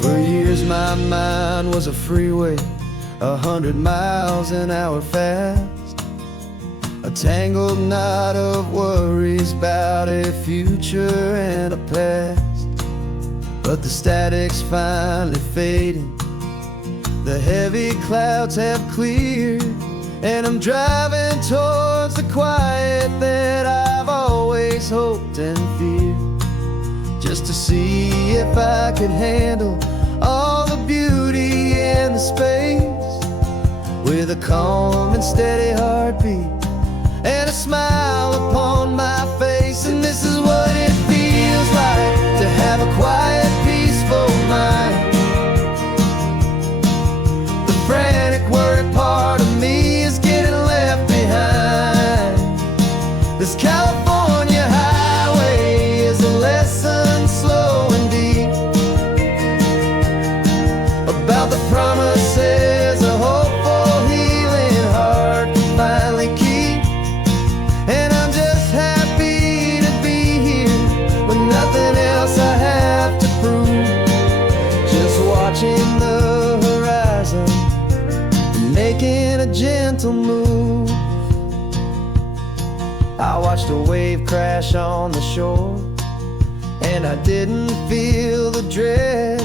For years my mind was a freeway, 100 miles an hour fast, a tangled knot of worries about a future and a past. But the static's finally fading, the heavy clouds have cleared, and I'm driving towards the quiet that I've always hoped and feared, just to see if I could handle all the beauty and the space, with a calm and steady heartbeat and a smile upon my face. And this is what it feels like to have a quiet, peaceful mind. The frantic, worried part of me is getting left behind. This California highway is a lesson slow and deep about the promises a hopeful, healing heart can finally keep. And I'm just happy to be here with nothing else I have to prove, just watching the horizon and making a gentle move. I watched a wave crash on the shore, and I didn't feel the dread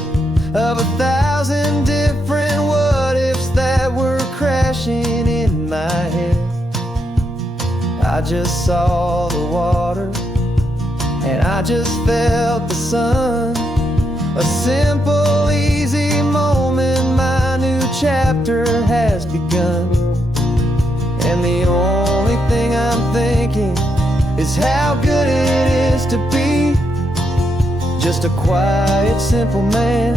of 1,000 different what-ifs that were crashing in my head. I just saw the water, and I just felt the sun. A simple, easy moment, my new chapter has begun. And the only thing I'm thinking is how good it is to be just a quiet, simple man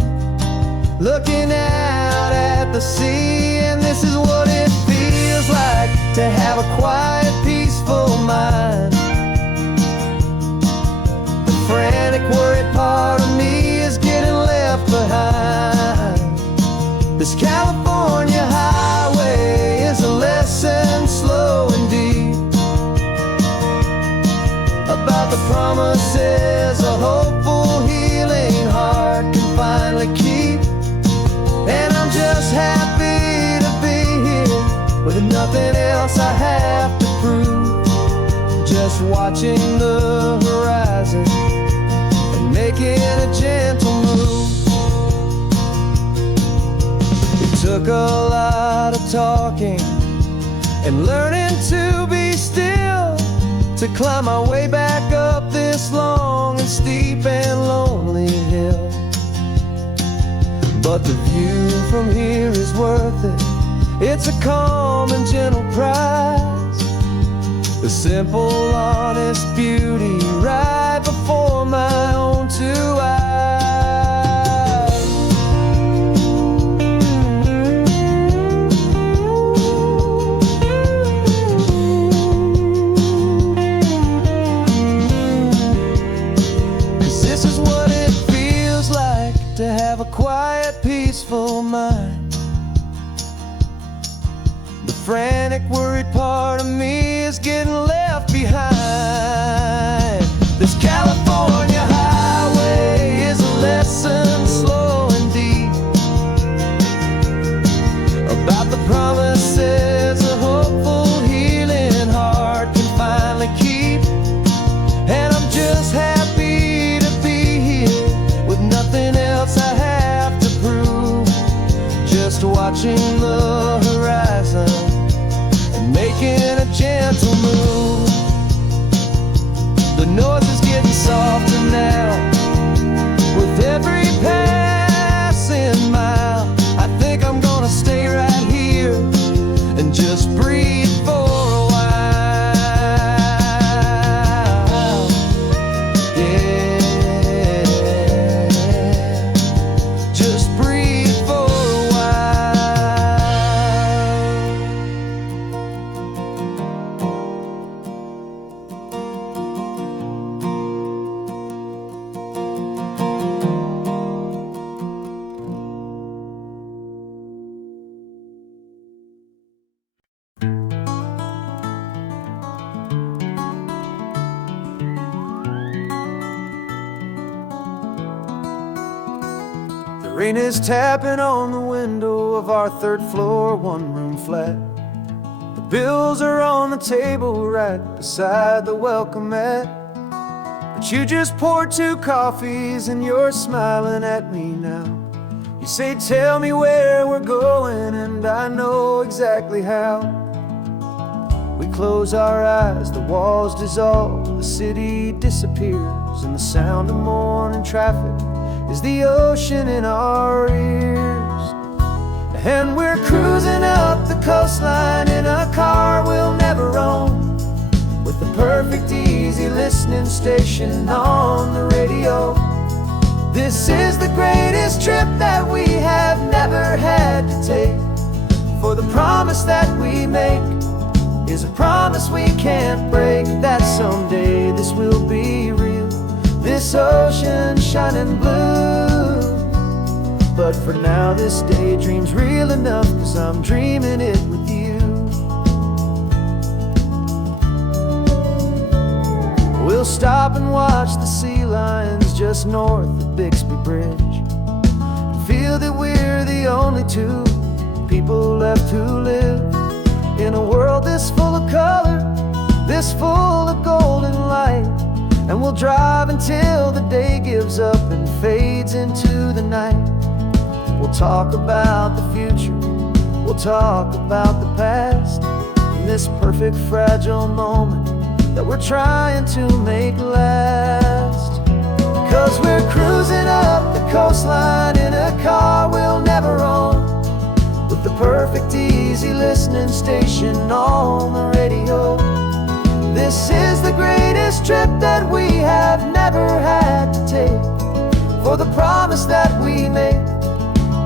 looking out at the sea. And this is what it feels like to have a quiet, peaceful mind. The frantic, worried part of me is getting left behind. This California highway is a lesson slow and deep about the promises a hopeful, healing heart can finally keep. And I'm just happy to be here with nothing else I have to prove, just watching the horizon and making a gentle move. It took a lot of talking and learning to be still to climb my way back up this long and steep and lonely hill. But the view from here is worth it. It's a calm and gentle prize, the simple, honest beauty right before my own two eyes. 'Cause this is what it feels like to have a quiet, peaceful mind. The frantic, worried part of me is getting left behind. This California Rain is tapping on the window of our third floor, one-room flat. The bills are on the table right beside the welcome mat. But you just poured 2 coffees and you're smiling at me now. You say, tell me where we're going, and I know exactly how. We close our eyes, the walls dissolve, the city disappears, and the sound of morning traffic is the ocean in our ears. And we're cruising up the coastline in a car we'll never own, with the perfect easy listening station on the radio. This is the greatest trip that we have never had to take, for the promise that we make is a promise we can't break, that someday this will be real, this ocean shining blue. But for now this daydream's real enough, 'cause I'm dreaming it with you. We'll stop and watch the sea lions just north of Bixby Bridge, feel that we're the only 2 people left who live in a world this full of color, this full of golden light. And we'll drive until the day gives up and fades into the night. We'll talk about the future, we'll talk about the past, and this perfect fragile moment that we're trying to make last. 'Cause we're cruising up the coastline in a car we'll never own, with the perfect easy listening station on the radio. This is the greatest trip that we have never had to take, for the promise that we make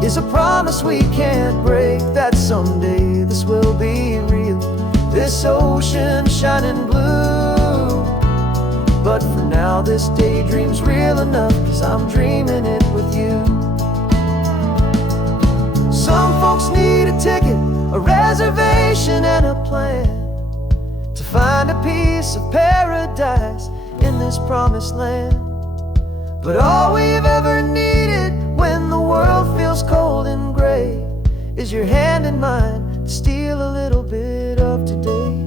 is a promise we can't break, that someday this will be real, this ocean shining blue. But for now this daydream's real enough, 'cause I'm dreaming it with you. Some folks need a ticket, a reservation and a plan to find a piece of paradise in this promised land. But all we've ever needed when the world feels cold and gray is your hand in mine to steal a little bit of today.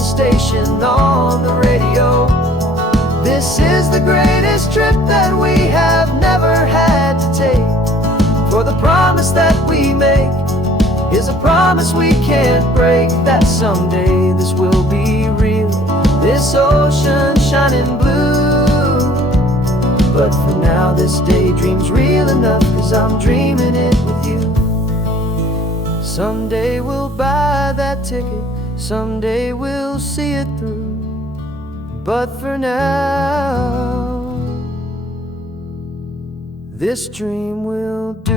Station on the radio. This is the greatest trip that we have never had to take, for the promise that we make is a promise we can't break, that someday this will be real, this ocean shining blue. But for now this daydream's real enough, 'cause I'm dreaming it with you. Someday we'll buy that ticket, someday we'll see it through, but for now this dream will do.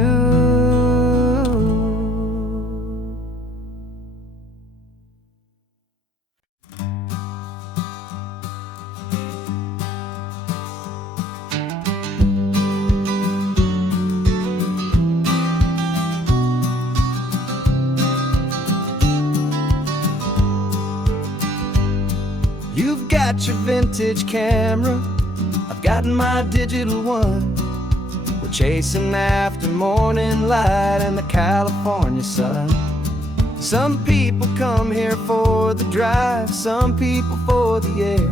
You've got your vintage camera, I've got my digital one. We're chasing after morning light and the California sun. Some people come here for the drive, some people for the air.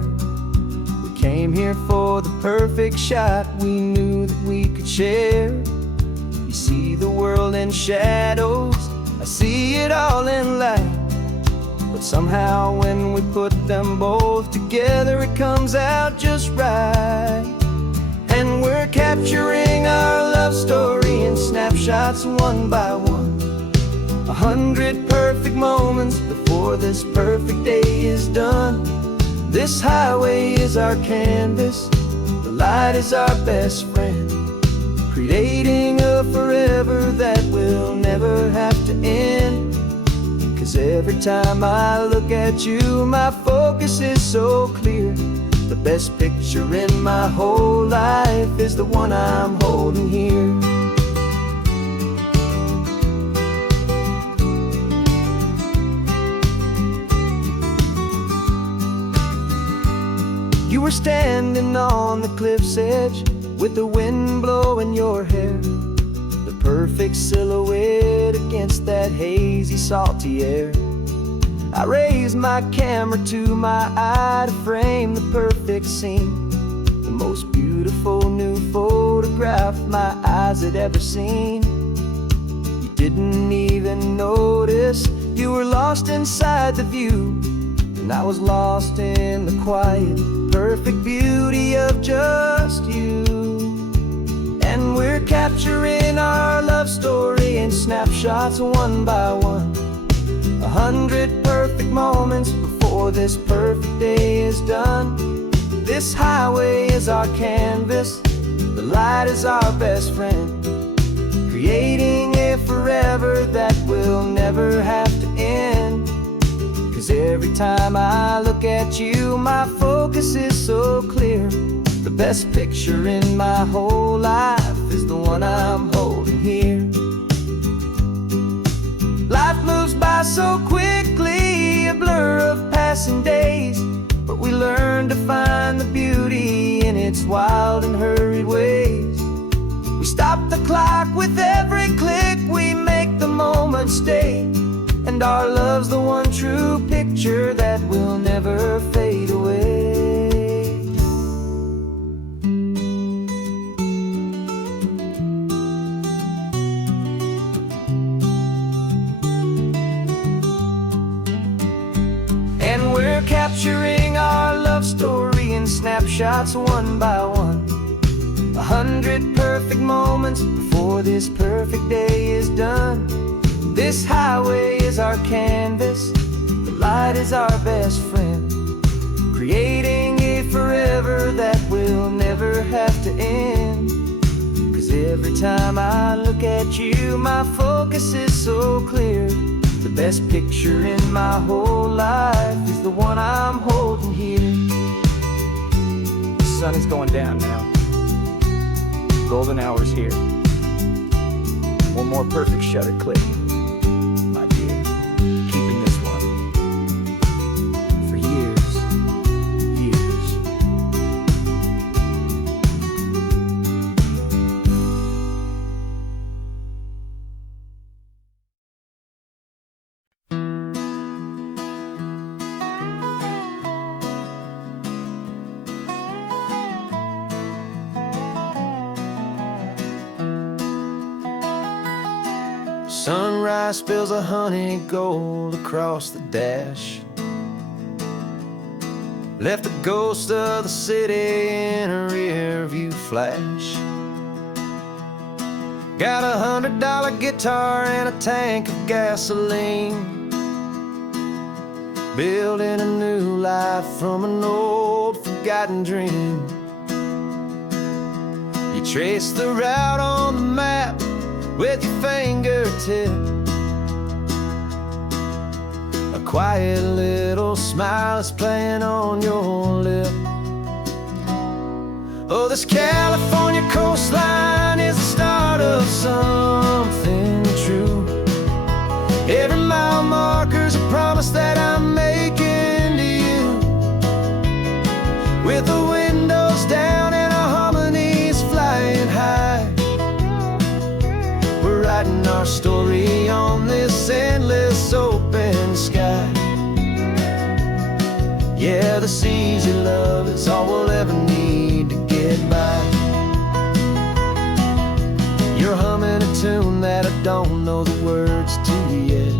We came here for the perfect shot we knew that we could share. You see the world in shadows, I see it all in light. But somehow when we put them both together, it comes out just right. And we're capturing our love story in snapshots one by one. 100 perfect moments before this perfect day is done. This highway is our canvas, the light is our best friend, creating a forever that will never have to end. 'Cause every time I look at you, my focus is so clear. The best picture in my whole life is the one I'm holding here. You were standing on the cliff's edge with the wind blowing your hair, the perfect silhouette against that hazy, salty air. I raised my camera to my eye to frame the perfect scene, the most beautiful new photograph my eyes had ever seen. You didn't even notice you were lost inside the view, and I was lost in the quiet, perfect beauty of just you. And we're capturing our love story in snapshots one by one, 100 perfect moments before this perfect day is done. This highway is our canvas, the light is our best friend, creating a forever that will never have to end. 'Cause every time I look at you, my focus is so clear. The best picture in my whole life is the one I'm holding here. Life moves by so quickly, a blur of passing days, but we learn to find the beauty in its wild and hurried ways. We stop the clock with every click, we make the moment stay, and our love's the one true picture that will never fade away. And we're capturing our love story in snapshots one by one, 100 perfect moments before this perfect day is done. This highway is our canvas, the light is our best friend, creating a forever that will never have to end. 'Cause every time I look at you, my focus is so clear. The best picture in my whole life is the one I'm holding here. The sun is going down now. Golden hour's here. One more perfect shutter click, my dear, keeping this one for years, years. Sunrise spills a honey gold across the dash, left the ghost of the city in a rear view flash. Got a $100 guitar and a tank of gasoline, building a new life from an old forgotten dream. You trace the route on the map with your fingertip, a quiet little smile is playing on your lip. Oh, this California coastline is the start of something true. Every mile marker's a promise that I'm making to you, with the windows down and our harmonies flying high. Writing our story on this endless open sky. Yeah, this easy love is all we'll ever need to get by. You're humming a tune that I don't know the words to yet.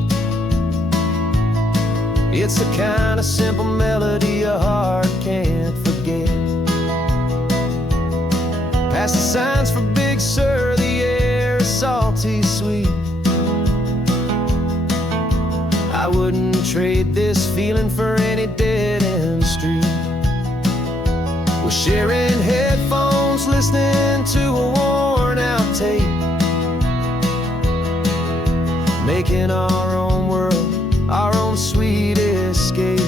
It's the kind of simple melody your heart can't forget. Past the signs for Big Sur, the air is salty sweet. I wouldn't trade this feeling for any dead-end street. We're sharing headphones listening to a worn out tape, making our own world, our own sweet escape.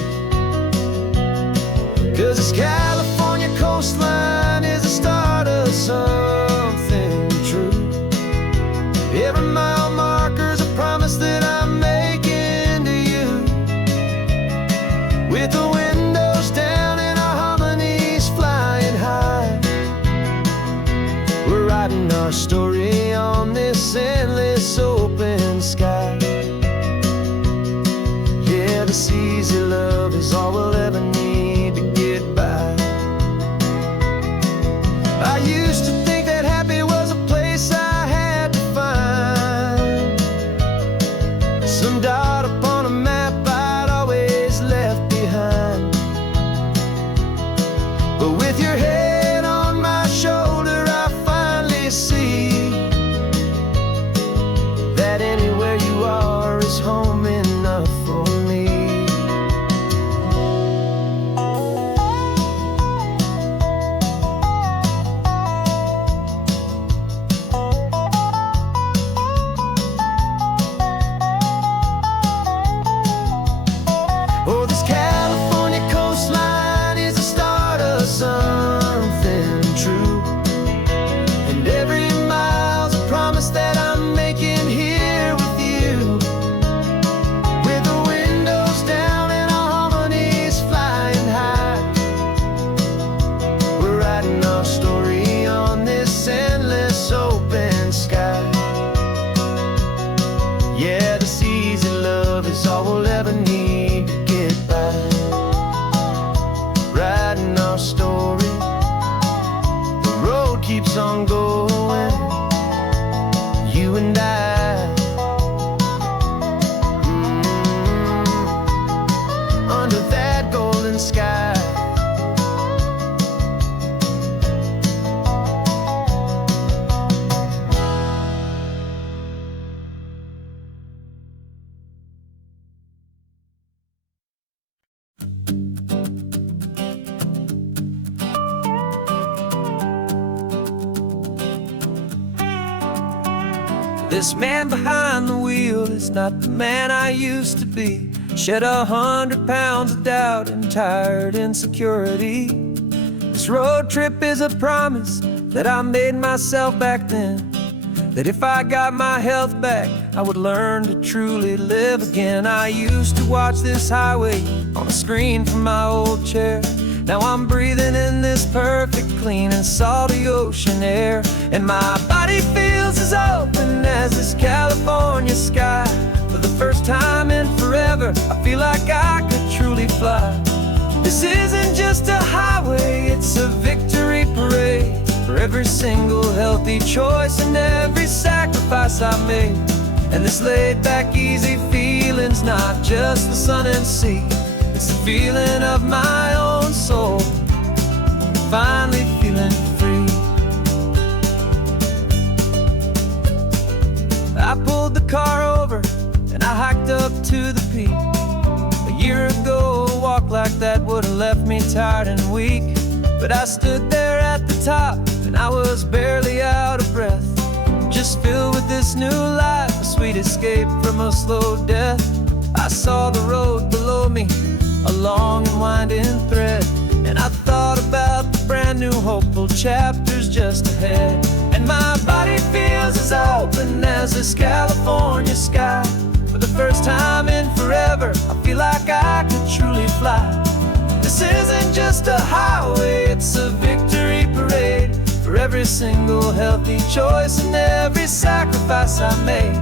'Cause this California coastline is the start of something true. Every mile marker's a promise that I'm making to you. With the windows down and our harmonies flying high, we're writing our story on this endless open sky. Yeah, this easy love is all we'll ever need to get by. I used to think that happy was a place I had to find, some dot upon a map I'd always left behind. But with your head on my shoulder, I finally see that anywhere you are is home enough for me. Oh, this California coastline is the start of something true, and every mile's a promise that I'm making here with you. With the windows down and our harmonies flying high, we're writing our story on this endless open sky. Yeah, this easy love is all we'll ever need to get by. Writing our story, the road keeps on going, you and I. Under that golden sky. This man behind the wheel is not the man I used to be. Shed 100 pounds of doubt and tired insecurity. This road trip is a promise that I made myself back then, that if I got my health back, I would learn to truly live again. I used to watch this highway on a screen from my old chair. Now I'm breathing in this perfect, clean and salty ocean air, and my body feels as open as this California sky. For the first time in forever, I feel like I could truly fly. This isn't just a highway, it's a victory parade for every single healthy choice and every sacrifice I made. And this laid-back, easy feeling's not just the sun and sea, it's the feeling of my own soul, finally feeling free. I pulled the car over and I hiked up to the peak. A year ago, a walk like that would have left me tired and weak. But I stood there at the top and I was barely out of breath, just filled with this new life, a sweet escape from a slow death. I saw the road below me, a long and winding thread, and I thought about the brand new hopeful chapters just ahead. And my body feels as open as this California sky. For the first time in forever, I feel like I could truly fly. This isn't just a highway, it's a victory parade for every single healthy choice and every sacrifice I made.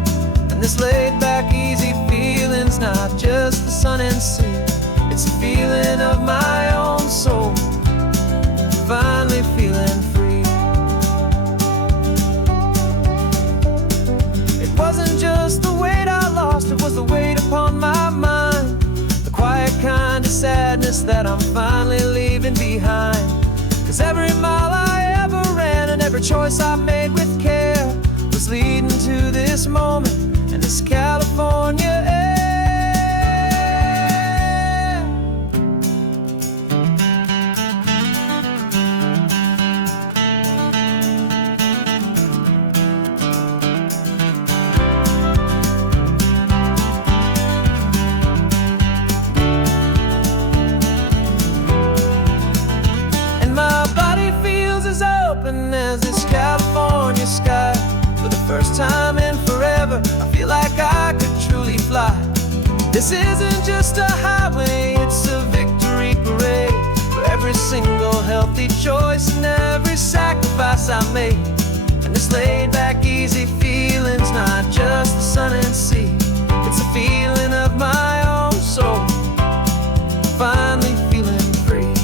And this laid-back, easy feeling's not just the sun and sea, it's a feeling of my own soul, finally feeling free. It wasn't just the weight I lost, it was the weight upon my mind, the quiet kind of sadness that I'm finally leaving behind. 'Cause every mile I ever ran and every choice I made with care was leading to this moment and this California air. This isn't just a highway, it's a victory parade for every single healthy choice and every sacrifice I made. And this laid back, easy feeling's not just the sun and sea, it's a feeling of my own soul, finally feeling free.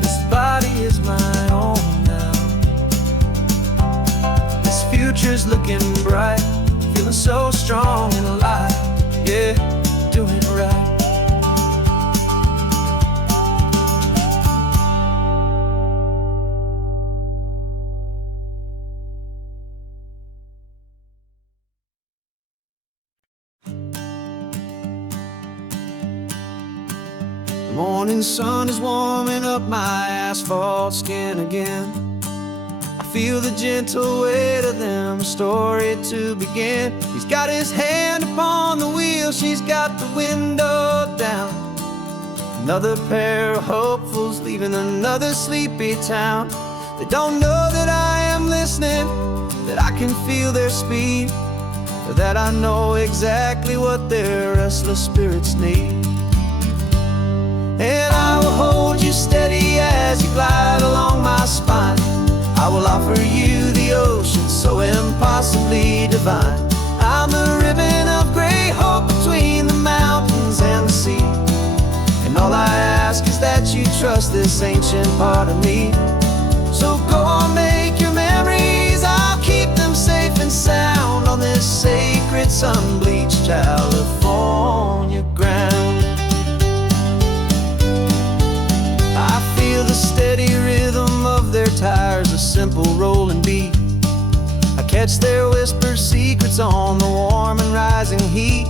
This body is my own now. This future's looking bright, feeling so strong and alive, yeah, doing it right. The morning sun is warming up my asphalt skin again. I feel the gentle weight of them, a story to begin. He's got his hand upon the wheel, she's got the window down. Another pair of hopefuls leaving another sleepy town. They don't know that I am listening, that I can feel their speed, or that I know exactly what their restless spirits need. And I will hold you steady as you glide along my spine. I will offer you the ocean so impossibly divine. I'm the ribbon of gray hope between the mountains and the sea. And all I ask is that you trust this ancient part of me. So go on, make your memories, I'll keep them safe and sound on this sacred sun-bleached California ground. I feel the steady rhythm of their tires, a simple rolling beat. I catch their whispered secrets on the warm and rising heat.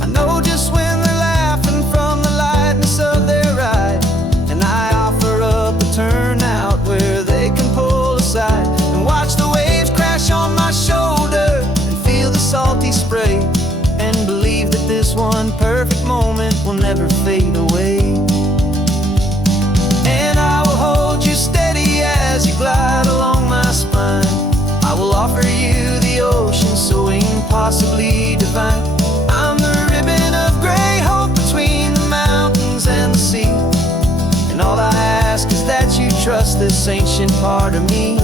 I know just when they're laughing from the lightness of their ride, and I offer up a turnout where they can pull aside and watch the waves crash on my shoulder and feel the salty spray, and believe that this one perfect moment will never fade away. And I will hold you steady as you glide along my spine. I will offer you the ocean so impossibly divine. I'm the ribbon of gray hope between the mountains and the sea. And all I ask is that you trust this ancient part of me.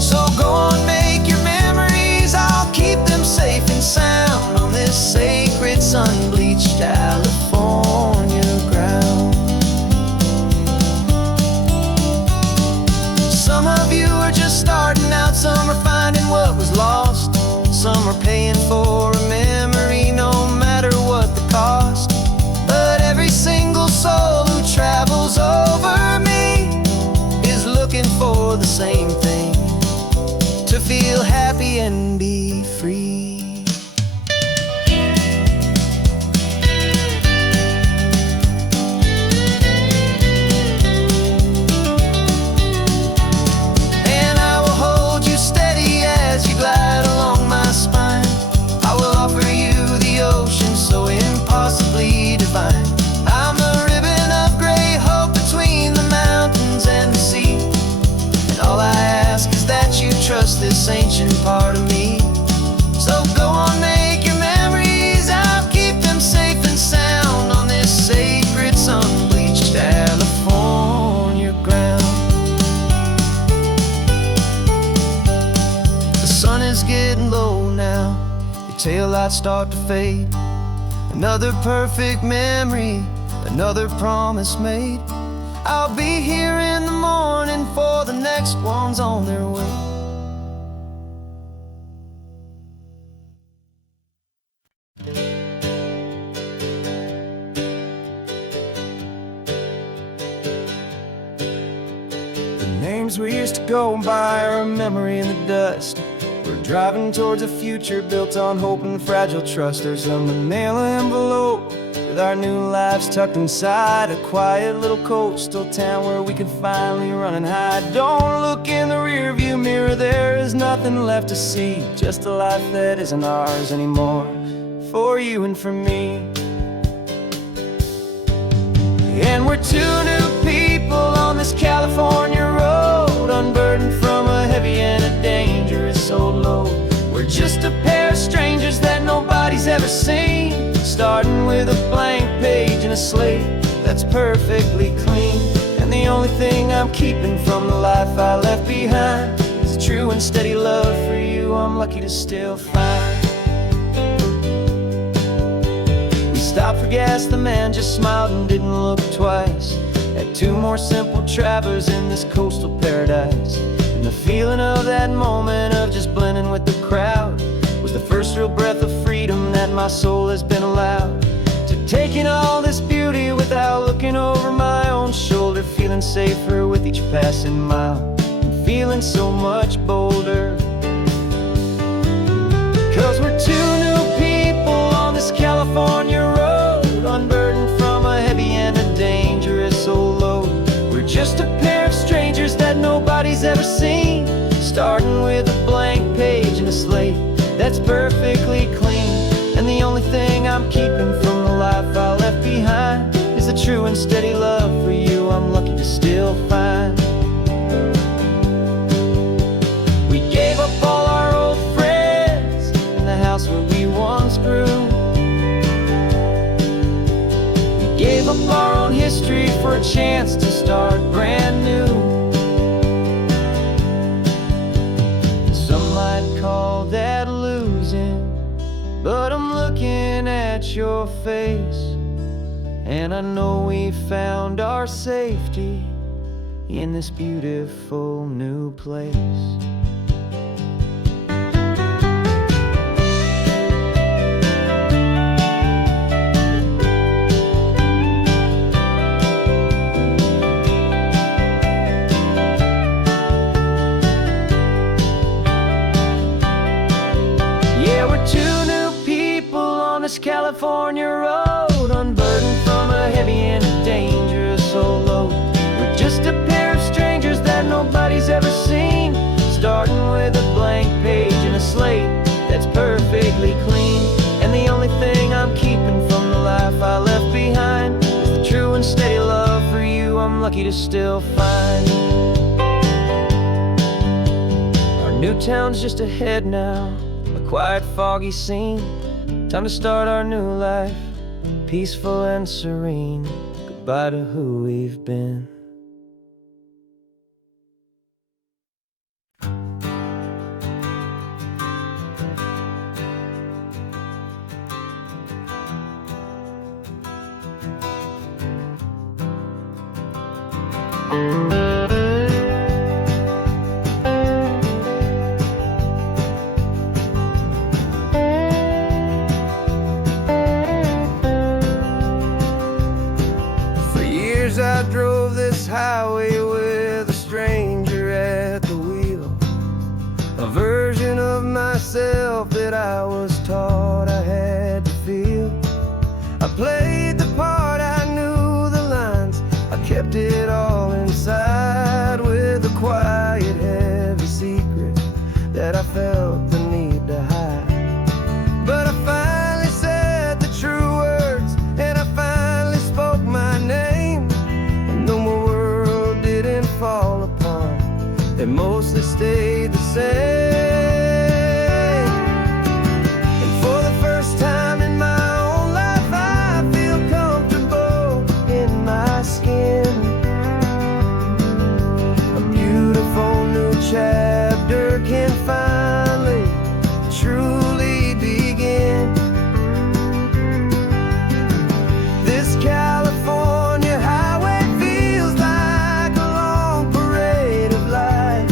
So go on, make your memories, I'll keep them safe and sound on this sacred sun-bleached California ground. Some of you are just starting out, some are finding what was lost, some are paying for a memory no matter what the cost. But every single soul who travels over me is looking for the same thing, to feel happy and be free. Glide along my spine. I will offer you the ocean so impossibly divine. I'm the ribbon of gray hope between the mountains and the sea. And all I ask is that you trust this ancient part of me. So go on, make your memories, I'll keep them safe and sound on this sacred sun-bleached California ground. Sun is getting low now, your taillights start to fade. Another perfect memory, another promise made. I'll be here in the morning for the next ones on their way. The names we used to go by are a memory in the dust. We're driving towards a future built on hope and fragile trust. There's a manila envelope with our new lives tucked inside, a quiet little coastal town where we could finally run and hide. Don't look in the rearview mirror, there is nothing left to see, just a life that isn't ours anymore, for you and for me. And we're two new people on this California road, unburdened from a heavy and a dangerous old load. We're just a pair of strangers that nobody seen. Starting with a blank page and a slate that's perfectly clean. And the only thing I'm keeping from the life I left behind is a true and steady love for you I'm lucky to still find. We stopped for gas, the man just smiled and didn't look twice. Had two more simple travelers in this coastal paradise. And the feeling of that moment of just blending with the crowd was the first real breath of freedom that my soul has been allowed to take in all this beauty without looking over my own shoulder, feeling safer with each passing mile and feeling so much bolder. 'Cause we're two new people on this California road, unburdened from a heavy and a dangerous old load. We're just a pair of strangers that nobody's ever seen, starting with a blank page and a slate that's perfectly clean. And the only thing I'm keeping from the life I left behind is a true and steady love for you I'm lucky to still find. We gave up all our old friends in the house where we once grew. We gave up our own history for a chance to start brand new. Some might call that losing, but I'm looking at your face, and I know we found our safety in this beautiful new place. Yeah, we're two new people on this California road, unburdened from a heavy and a dangerous old load. We're just a pair of strangers that nobody's ever seen, starting with a blank page and a slate that's perfectly clean. And the only thing I'm keeping from the life I left behind is the true and steady love for you I'm lucky to still find. Our new town's just ahead now, a quiet, foggy scene. Time to start our new life, peaceful and serene. Goodbye to who we've been. I drove this highway with a stranger at the wheel, a version of myself that I was taught I had to feel. I played the part, I knew the lines, I kept it all inside with a quiet, heavy secret that I felt the need to hide. But I finally said the true words, and I finally spoke my name. Fall apart, they mostly stayed the same. And for the first time in my own life, I feel comfortable in my skin. A beautiful new chapter can finally truly begin. This California highway feels like a long parade of light,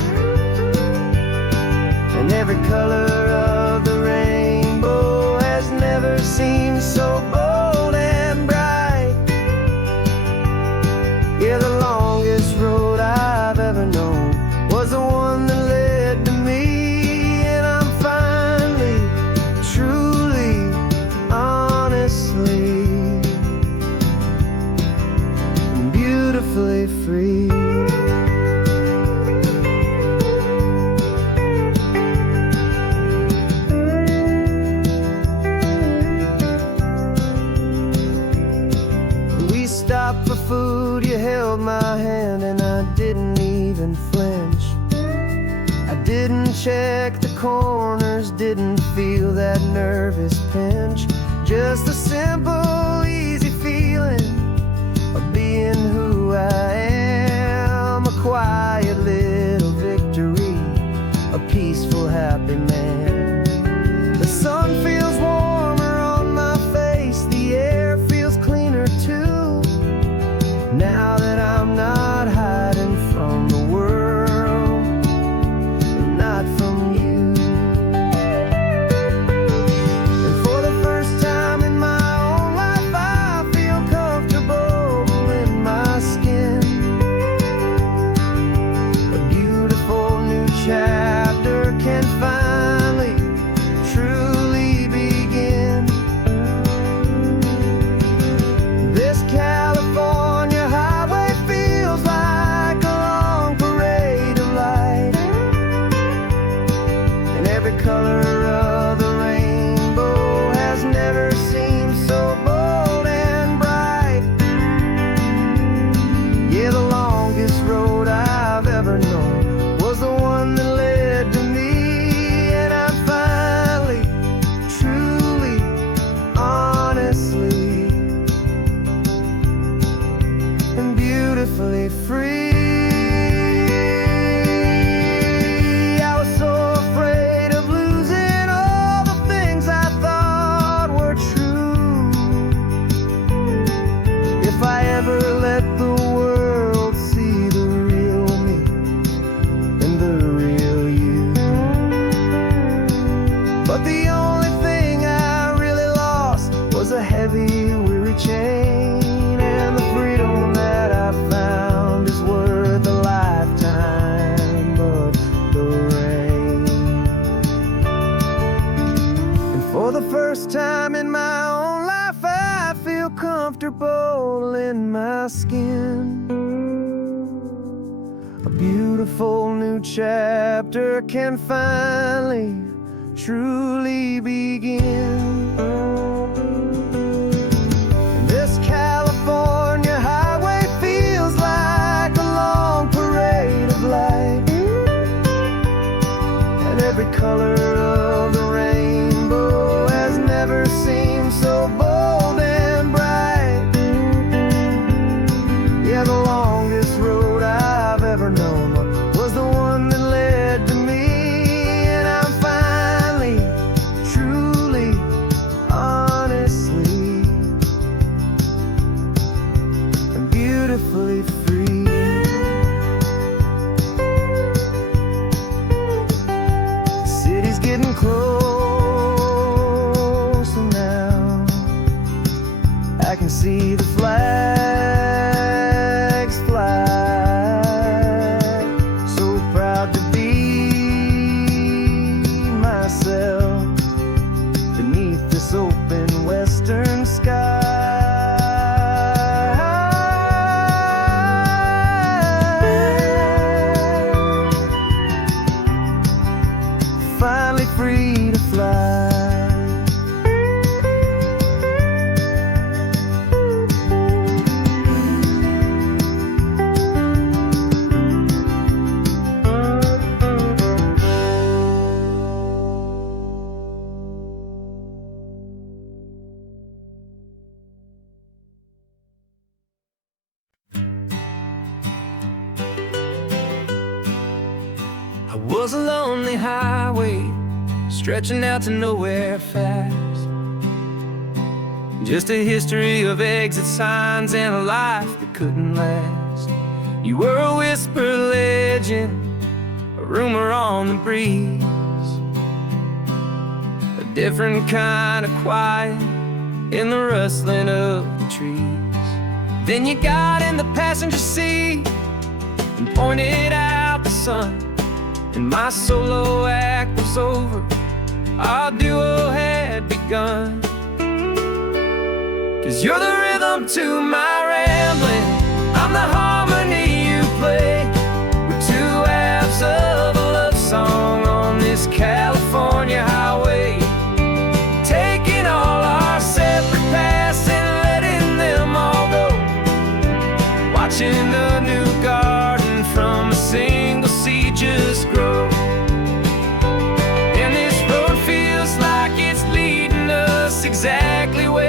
and every color of the rainbow has never seemed so bold and bright. Yeah, the longest road I've ever known was the one that led to me, and I'm finally, truly, honestly, beautifully free. We stopped for food, you held my hand, and I didn't even flinch. I didn't check the corners, didn't feel that nervous pinch. just a simple, easy feeling of being who I am. A quiet little victory, a peaceful, happy man. The sun feels warmer on my face, the air feels cleaner too, now that I'm not hiding from the world and not from you. And for the first time in my own life, I feel comfortable in my skin. A beautiful new chapter can finally truly begin. This California highway feels like a long parade of light, and every color of the rainbow has never seemed so bold and bright. Yeah, the longest road I've ever known was the one that led to me, and I'm finally, truly, honestly, and beautifully free. I was so afraid of losing all the things I thought were true. If I ever let the world see the real me and the real you. But the only thing I really lost was a heavy, weary chain, and the freedom that I found is worth a lifetime of the rain. And for the first time in my own life, I feel comfortable in my skin. A beautiful new chapter can finally, truly begin. This California highway feels like a long parade of light, and every color of the rainbow has never seemed so bold and bright. Yeah, the longest road I've ever known was the one that led to me, and I'm finally, truly, honestly, and beautifully free. The city's getting closer now. I can see the flags fly. So proud to be myself beneath this open western sky. Finally free to fly. I was a lonely highway stretching out to nowhere fast. Just a history of exit signs and a life that couldn't last. You were a whisper legend, a rumor on the breeze, a different kind of quiet in the rustling of the trees. Then you got in the passenger seat and pointed out the sun, and my solo act was over, our duo had begun. 'Cause you're the rhythm to my rambling, I'm the harmony you play. We're two halves of a love song on this California highway, taking all our separate paths and letting them all go. Watching a new garden from a single seed just grow. And this road feels like it's leading us exactly where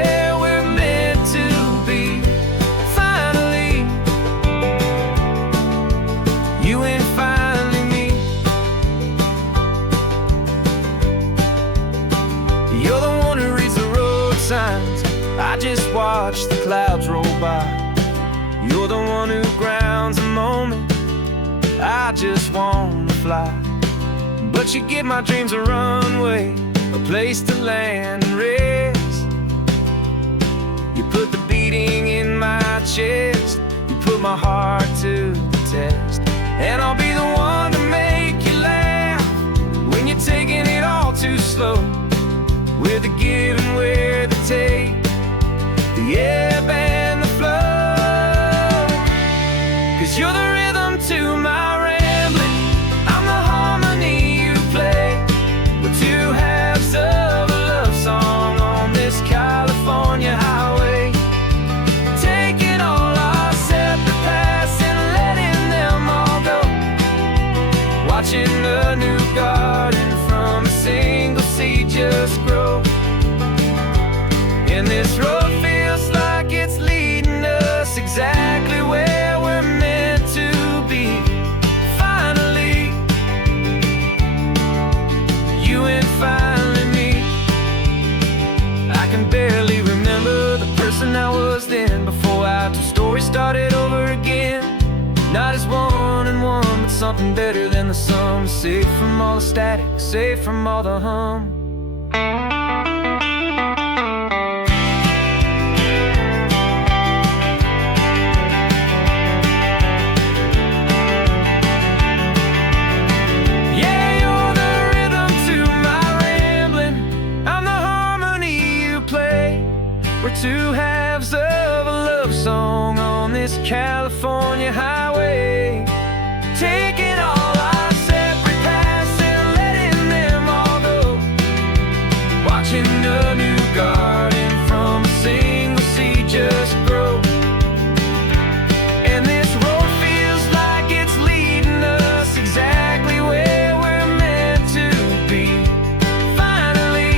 signs. I just watch the clouds roll by. You're the one who grounds a moment. I just wanna fly, but you give my dreams a runway, a place to land and rest. You put the beating in my chest, you put my heart to the test. And I'll be the one to make you laugh when you're taking it all too slow. We're the give and we're the take, the ebb and the flow. 'Cause you're the rhythm to my rambling, I'm the harmony you play. We're two halves of a love song on this California highway, taking all our separate paths and letting them all go. Watching a new garden from a single seed just grow. And this road feels like it's leading us exactly where we're meant to be. Finally, you and finally me. I can barely remember the person I was then, before our two stories started over again. Not as one and one, but something better than the sum. Safe from all the static, safe from all the hum. We're two halves of a love song on this California highway, taking all our separate paths and letting them all go. Watching a new garden from a single seed just grow. And this road feels like it's leading us exactly where we're meant to be. Finally,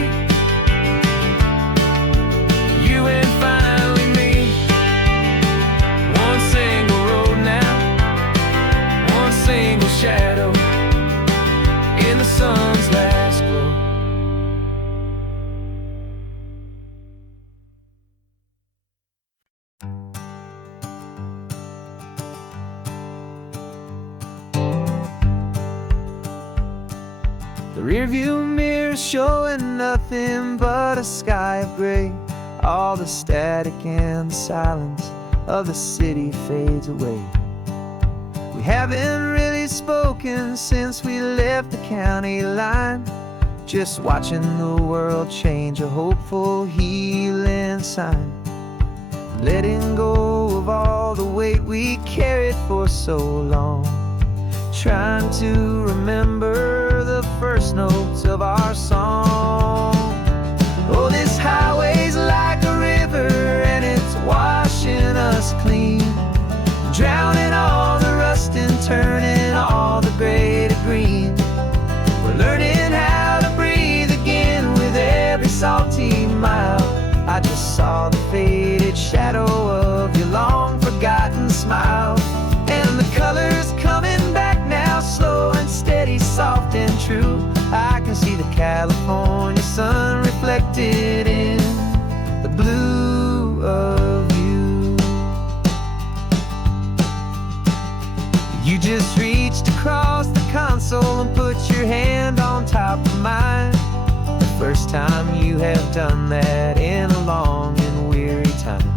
you and finally me. One single road now, one single shadow in the sun's last glow. The rearview mirror's showing nothing but a sky of gray. All the static and the silence of the city fades away. We haven't really spoken since we left the county line, just watching the world change, a hopeful healing sign. Letting go of all the weight we carried for so long, trying to remember the first notes of our song. Oh, this highway's like a river and it's washing us clean, drowning all the rust and turning all the gray to green. We're learning how to breathe again with every salty mile. I just saw the faded shadow of your long forgotten smile. And the colors coming back now, slow and steady, soft and true. I can see the California sun reflected in the blue of you. You just reached across the console and put your hand on top of mine. The first time you have done that in a long and weary time.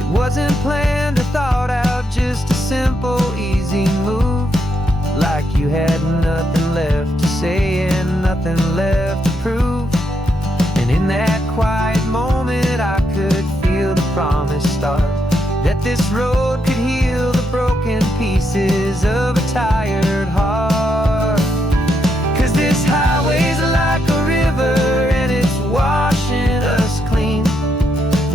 It wasn't planned or thought out, just a simple, easy move. Like you had nothing left to say and nothing left to prove. And in that quiet moment I could feel the promise start, that this road could heal the broken pieces of a tired heart. 'Cause this highway's like a river and it's washing us clean,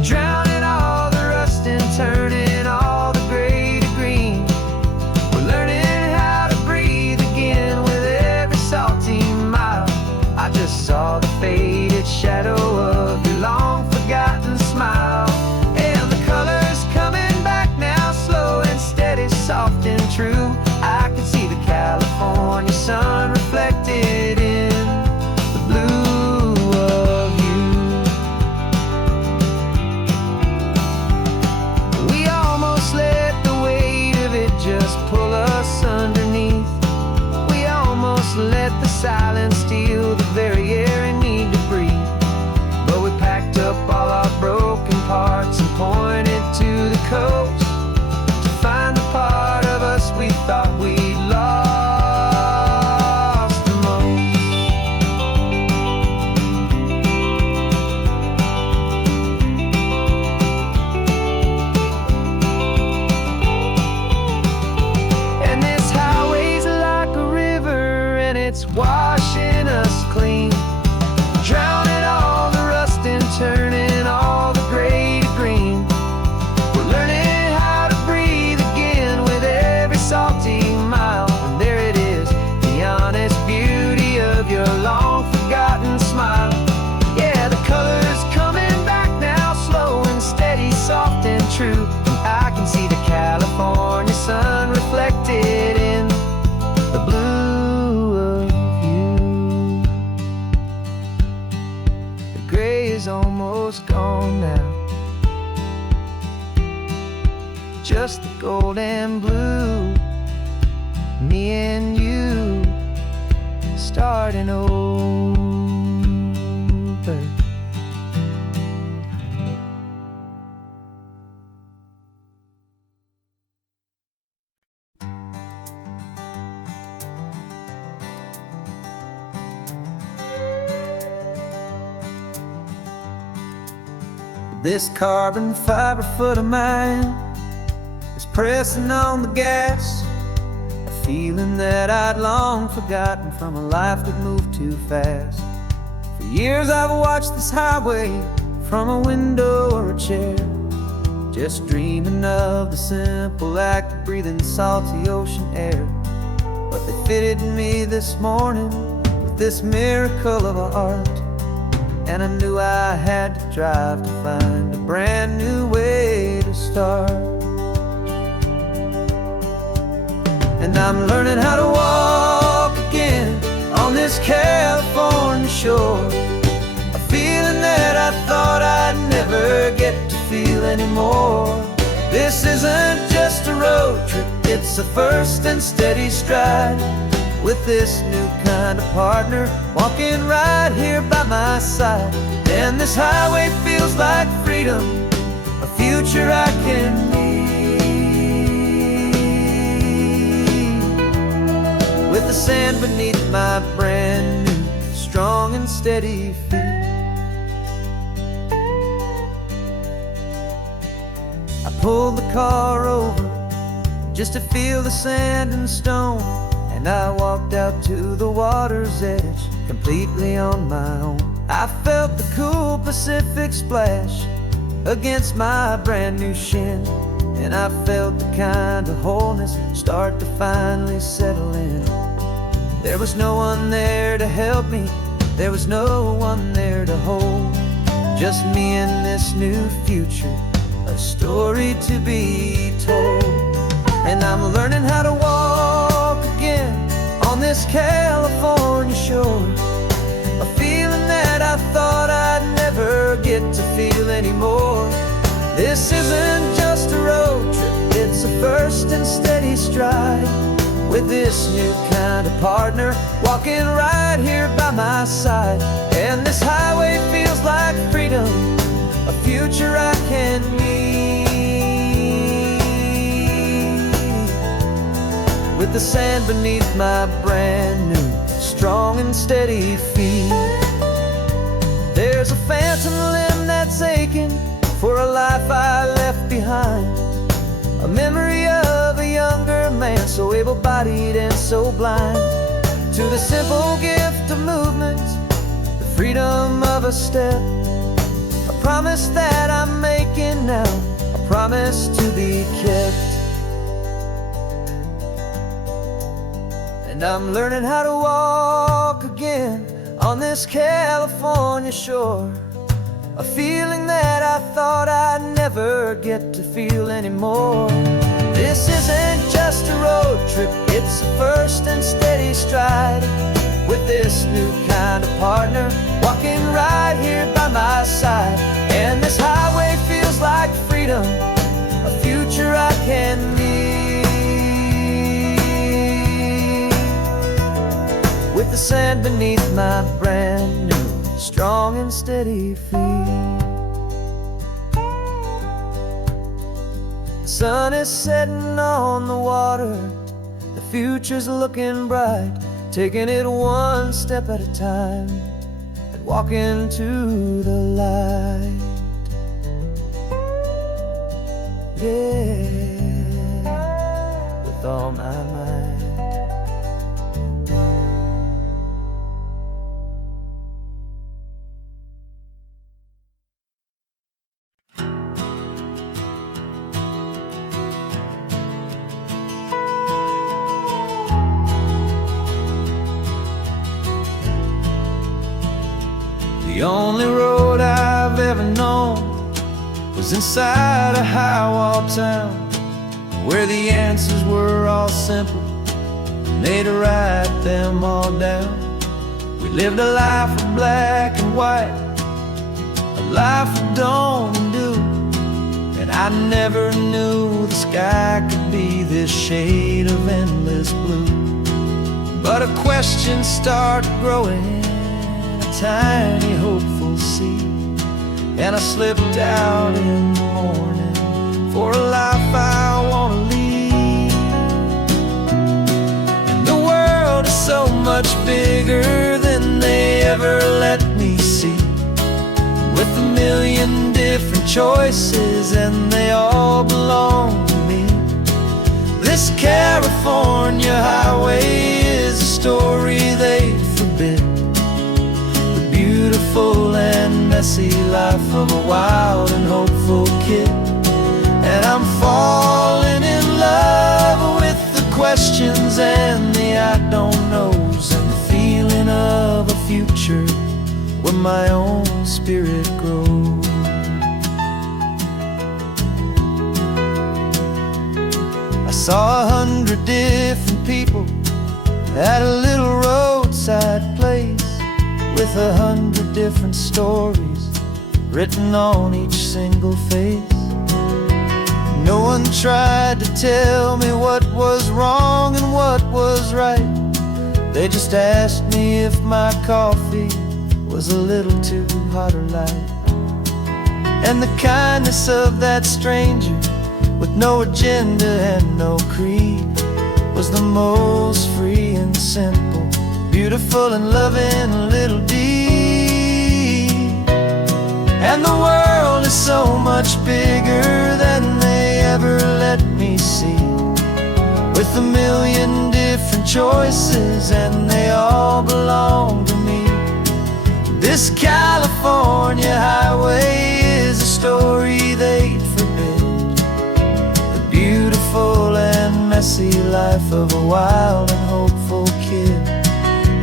drowning all the rust and turning all the gray to green. We're learning how to breathe again with every salty mile. I just saw the faded shadow of your long forgotten smile. And the colors coming back now, slow and steady, soft and true. I can see the song now. Just the gold and blue, me and you starting over. This carbon fiber foot of mine is pressing on the gas, a feeling that I'd long forgotten from a life that moved too fast. For years I've watched this highway from a window or a chair, just dreaming of the simple act of breathing salty ocean air. But they fitted me this morning with this miracle of art, and I knew I had to drive to find a brand new way to start. And I'm learning how to walk again on this California shore, a feeling that I thought I'd never get to feel anymore. This isn't just a road trip, it's a first and steady stride, with this new kind of partner walking right here by my side. And this highway feels like freedom, a future I can need, with the sand beneath my brand new strong and steady feet. I pulled the car over just to feel the sand and stone, and I walked out to the water's edge, completely on my own. I felt the cool Pacific splash against my brand new shin, and I felt the kind of wholeness start to finally settle in. There was no one there to help me, there was no one there to hold, just me and this new future, a story to be told. And I'm learning how to walk again on this California shore, a feeling that I thought I'd never get to feel anymore. This isn't just a road trip, it's a first and steady stride, with this new kind of partner walking right here by my side. And this highway feels like freedom, a future I can need, with the sand beneath my brand new strong and steady feet. There's a phantom limb that's aching for a life I left behind, a memory of a younger man so able-bodied and so blind, to the simple gift of movement, the freedom of a step, a promise that I'm making now, a promise to be kept. And I'm learning how to walk again on this California shore, a feeling that I thought I'd never get to feel anymore. This isn't just a road trip, it's a first and steady stride, with this new kind of partner walking right here by my side. And this highway feels like freedom, a future I can need, with the sand beneath my brand new strong and steady feet. The sun is setting on the water, the future's looking bright, taking it one step at a time and walking to the light. Yeah, with all my might. The only road I've ever known was inside a high-wall town, where the answers were all simple, and they'd write them all down. We lived a life of black and white, a life would dawn and do. And I never knew the sky could be this shade of endless blue. But a question started growing in a tiny hopeful seed, and I slipped out in the morning for a life I want to lead. And the world is so much bigger than they ever let me see, with a million different choices and they all belong to me. This California highway is a story they forbid, the beautiful and messy life of a wild and hopeful kid. And I'm falling in love with the questions and the I don't knows, and the feeling of a future where my own spirit grows. I saw 100 different people at a little roadside place, with 100 different stories written on each single face. No one tried to tell me what was wrong and what was right. They just asked me if my coffee was a little too hot or light. And the kindness of that stranger, with no agenda and no creed, was the most free and simple, beautiful and loving little deed. And the world is so much bigger than they ever let me see, with a million different choices and they all belong to me. This California highway is a story they'd forbid, the beautiful and messy life of a wild and hopeful kid.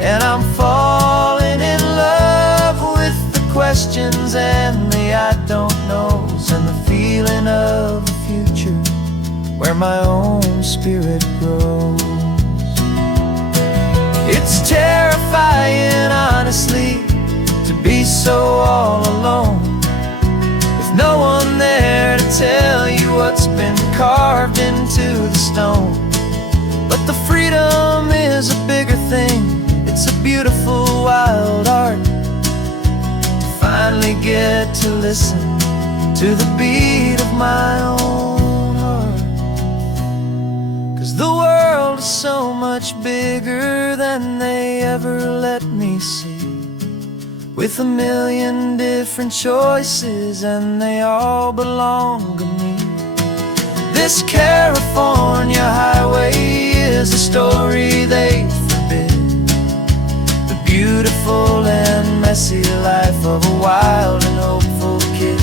And I'm falling in love with the questions and the I don't knows, and the feeling of a future where my own spirit grows. It's terrifying, honestly, to be so all alone, with no one there to tell you what's been carved into the stone. But the freedom is a bigger thing, it's a beautiful wild art, to finally get to listen to the beat of my own heart. 'Cause the world is so much bigger than they ever let me see, with a million different choices and they all belong to me. This California highway is a story they forbid, the beautiful and messy life of a wild and hopeful kid.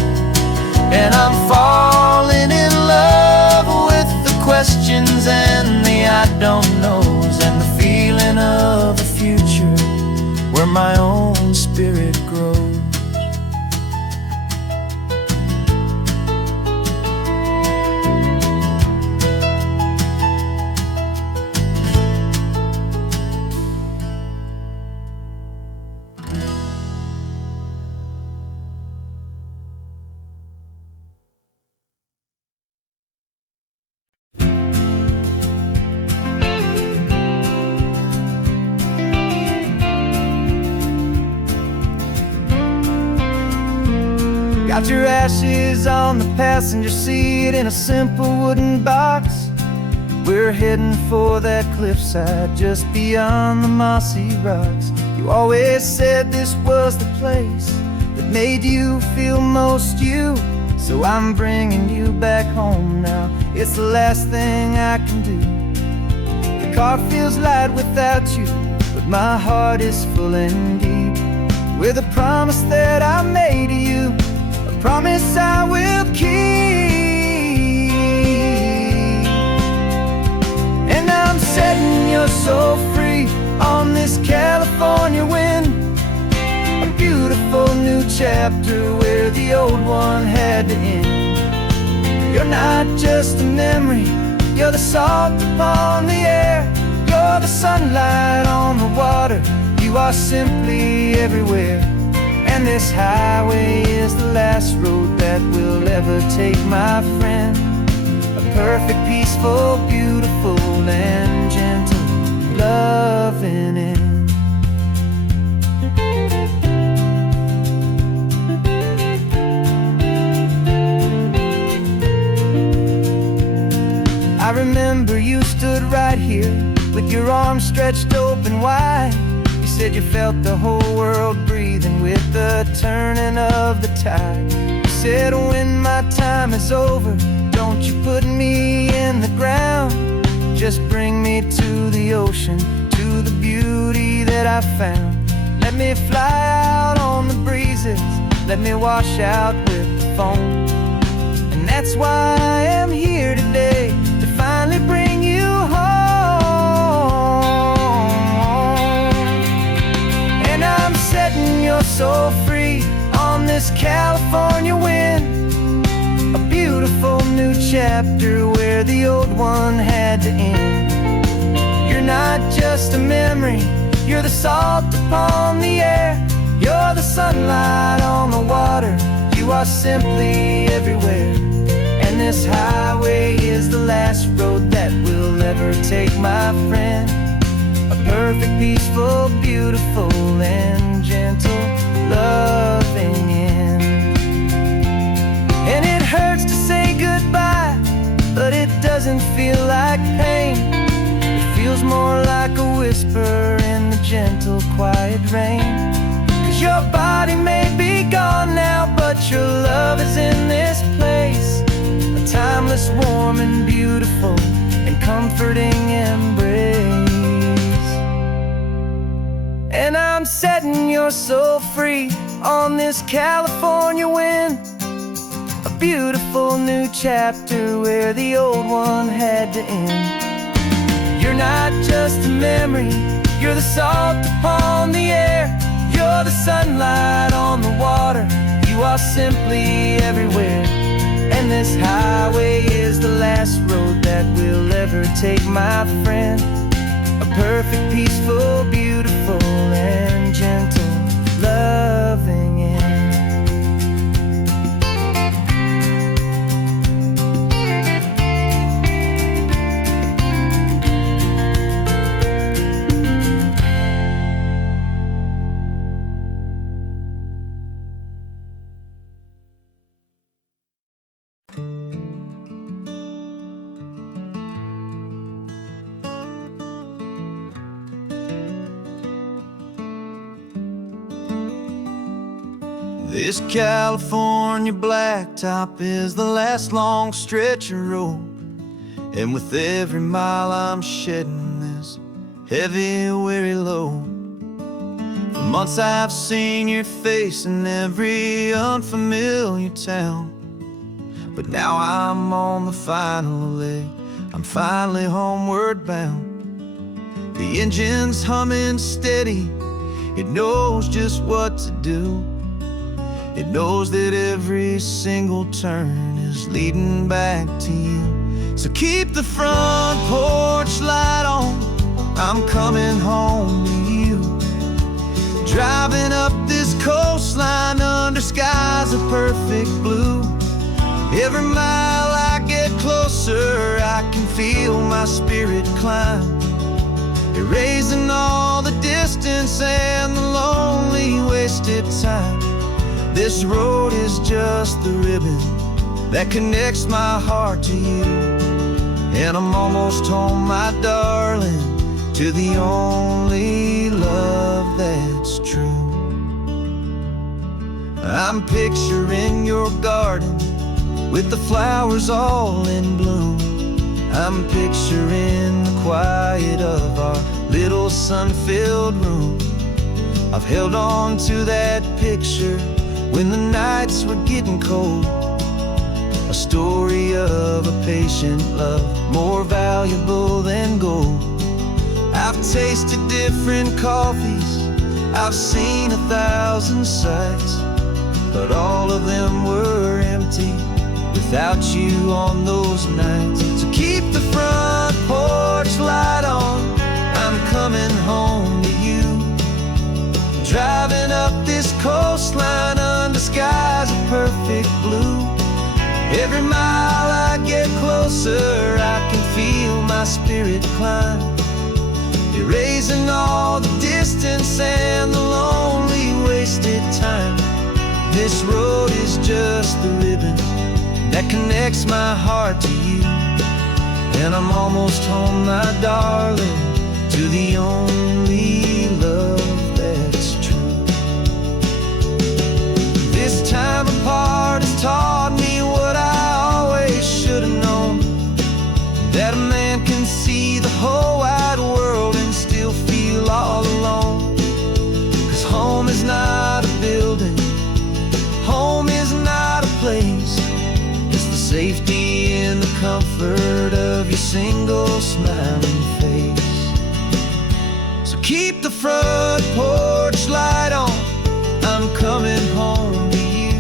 And I'm falling in love with the questions and the I don't knows, and the feeling of a future where my own spirit grows. Got your ashes on the passenger seat in a simple wooden box. We're heading for that cliffside just beyond the mossy rocks. You always said this was the place that made you feel most you, so I'm bringing you back home now. It's the last thing I can do. The car feels light without you, but my heart is full and deep with a promise that I made to you, a promise I will keep. And I'm setting your soul free on this California wind, a beautiful new chapter where the old one had to end. You're not just a memory, you're the salt upon the air, you're the sunlight on the water, you are simply everywhere. And this highway is the last road that we'll ever take, my friend. A perfect, peaceful, beautiful, and gentle, loving end. I remember you stood right here with your arms stretched open wide. You said you felt the whole world breathing with the turning of the tide. You said, when my time is over, don't you put me in the ground. Just bring me to the ocean, to the beauty that I found. Let me fly out on the breezes, let me wash out with the foam. And that's why I am here today, to finally bring you home. And I'm setting your soul free on this California wind. A beautiful new chapter where the old one had to end. You're not just a memory, you're the salt upon the air. You're the sunlight on the water, you are simply everywhere. And this highway is the last road that we'll ever take, my friend. A perfect, peaceful, beautiful, and gentle, loving end. And it hurts to say goodbye, but it doesn't feel like pain. It feels more like a whisper in the gentle, quiet rain. 'Cause your body may be gone now, but your love is in this place. A timeless, warm, and beautiful, and comforting embrace. And I'm setting your soul free on this California wind. A beautiful new chapter where the old one had to end. You're not just a memory, you're the salt upon the air. You're the sunlight on the water, you are simply everywhere. And this highway is the last road that we'll ever take, my friend. A perfect, peaceful, beautiful, and gentle, loving end. This California blacktop is the last long stretch of road, and with every mile I'm shedding this heavy, weary load. For months I've seen your face in every unfamiliar town, but now I'm on the final leg, I'm finally homeward bound. The engine's humming steady, it knows just what to do. It knows that every single turn is leading back to you. So keep the front porch light on, I'm coming home to you. Driving up this coastline under skies of perfect blue. Every mile I get closer, I can feel my spirit climb, erasing all the distance and the lonely wasted time. This road is just the ribbon that connects my heart to you. And I'm almost home, my darling, to the only love that's true. I'm picturing your garden with the flowers all in bloom. I'm picturing the quiet of our little sun-filled room. I've held on to that picture when the nights were getting cold. A story of a patient love, more valuable than gold. I've tasted different coffees, I've seen 1,000 sights, but all of them were empty without you on those nights. So keep the front porch light on, I'm coming home to you. Driving up this coastline under skies of perfect blue. Every mile I get closer, I can feel my spirit climb, erasing all the distance and the lonely wasted time. This road is just the ribbon that connects my heart to you, and I'm almost home, my darling, to the only love that's true. This time apart has taught me what I always should have known, that a man can see the whole wide world and still feel all alone. 'Cause home is not a building, home is not a place, it's the safety and the comfort of your single smiling face. So keep the front porch light on, I'm coming home to you.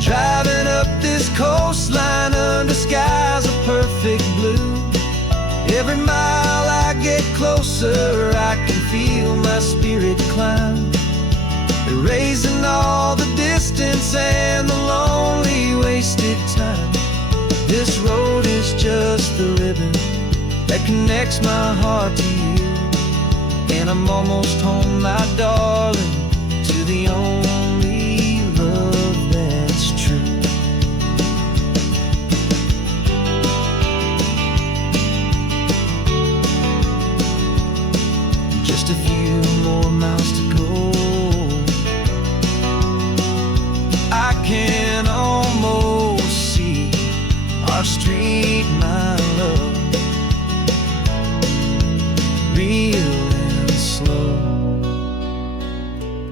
Driving up this coastline under skies of perfect blue. Every mile I get closer, I can feel my spirit climb, erasing all the distance and the lonely wasted time. This road is just the ribbon that connects my heart to you, and I'm almost home, my darling, to the only love that's true. Just a few more miles to go, I can almost see our street, my love, real and slow,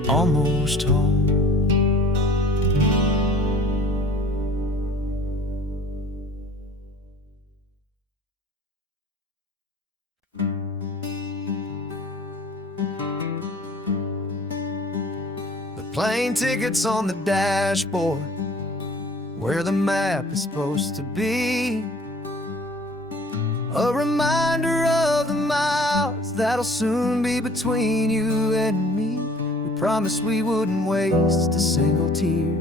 almost home. The plane tickets on the dashboard, where the map is supposed to be, a reminder of the miles that'll soon be between you and me. We promised we wouldn't waste a single tear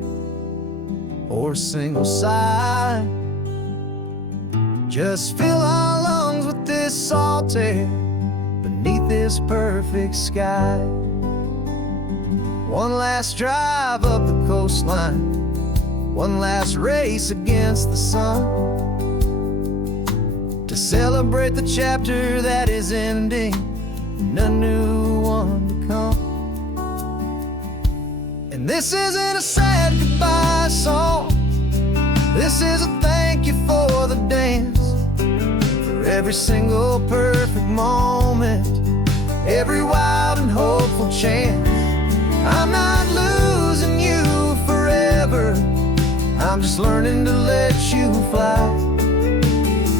or a single sigh, just fill our lungs with this salt air beneath this perfect sky. One last drive up the coastline, one last race against the sun, to celebrate the chapter that is ending and a new one to come. And this isn't a sad goodbye song, this is a thank you for the dance, for every single perfect moment, every wild and hopeful chance. I'm not losing you forever, I'm just learning to let you fly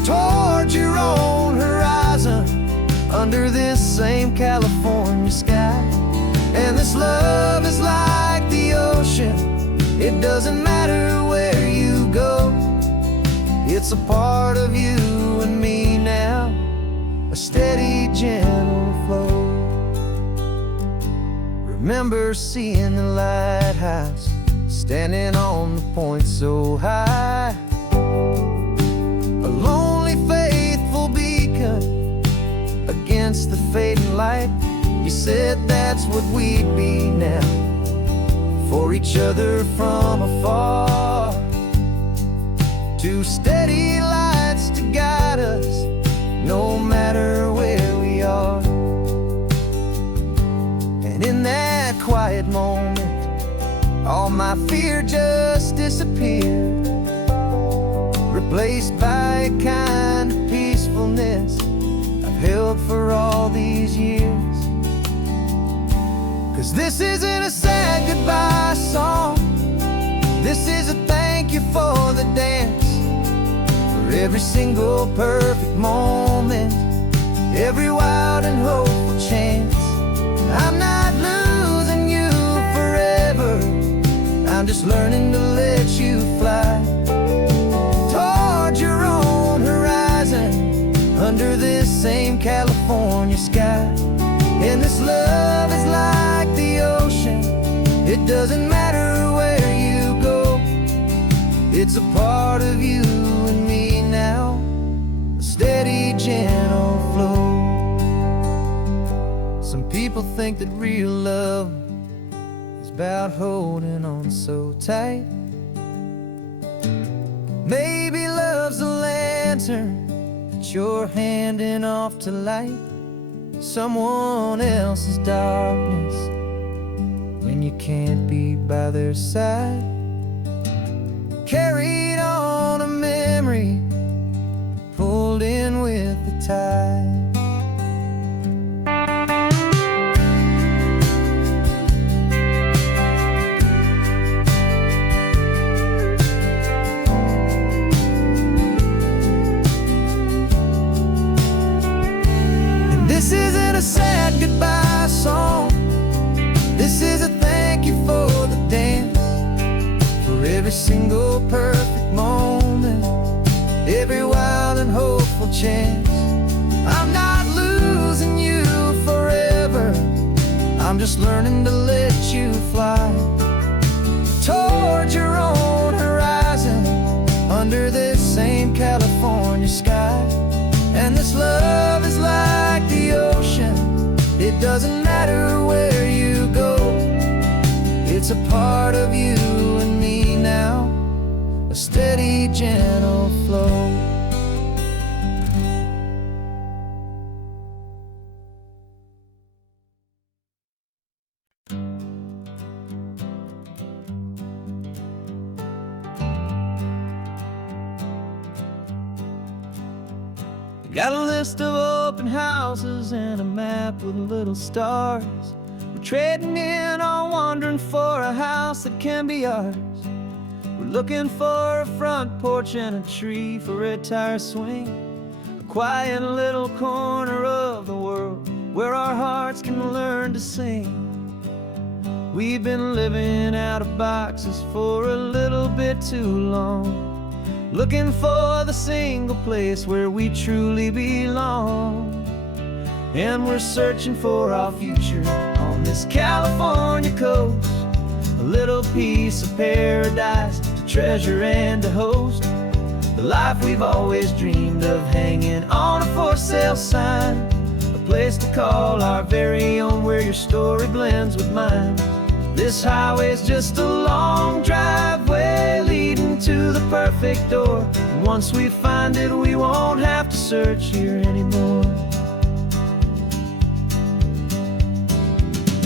towards your own horizon, under this same California sky. And this love is like the ocean, it doesn't matter where you go, it's a part of you and me now, a steady, gentle flow. Remember seeing the lighthouse, standing on the point so high, a lonely, faithful beacon against the fading light. You said that's what we'd be now, for each other from afar, two steady lights to guide us, no matter where we are. And in that quiet moment, all my fear just disappeared, replaced by a kind of peacefulness I've held for all these years. 'Cause this isn't a sad goodbye song, this is a thank you for the dance, for every single perfect moment, every wild and hopeful chance. I'm not losing you forever, I'm just learning to let you fly towards your own horizon, under this same California sky. And this love is like the ocean, doesn't matter where you go, it's a part of you and me now, a steady, gentle flow. Some people think that real love is about holding on so tight. Maybe love's a lantern that you're handing off to light someone else's darkness when you can't be by their side. Carried on a memory, pulled in with the tide. This isn't a sad goodbye song. This is a thank you for the dance, for every single perfect moment, every wild and hopeful chance. I'm not losing you forever, I'm just learning to let you fly toward your own horizon, under this same California sky. And this love is like the ocean, it doesn't matter where you go, it's a part of you and me now, a steady, gentle flow. Got a list of open houses and a map with little stars. We're trading in or wandering for a house that can be ours. We're looking for a front porch and a tree for a tire swing, a quiet little corner of the world where our hearts can learn to sing. We've been living out of boxes for a little bit too long, looking for the single place where we truly belong. And we're searching for our future on this California coast, a little piece of paradise to treasure and to host, the life we've always dreamed of, hanging on a for sale sign, a place to call our very own, where your story blends with mine. This highway's just a long driveway leading to the perfect door, and once we find it, we won't have to search here anymore.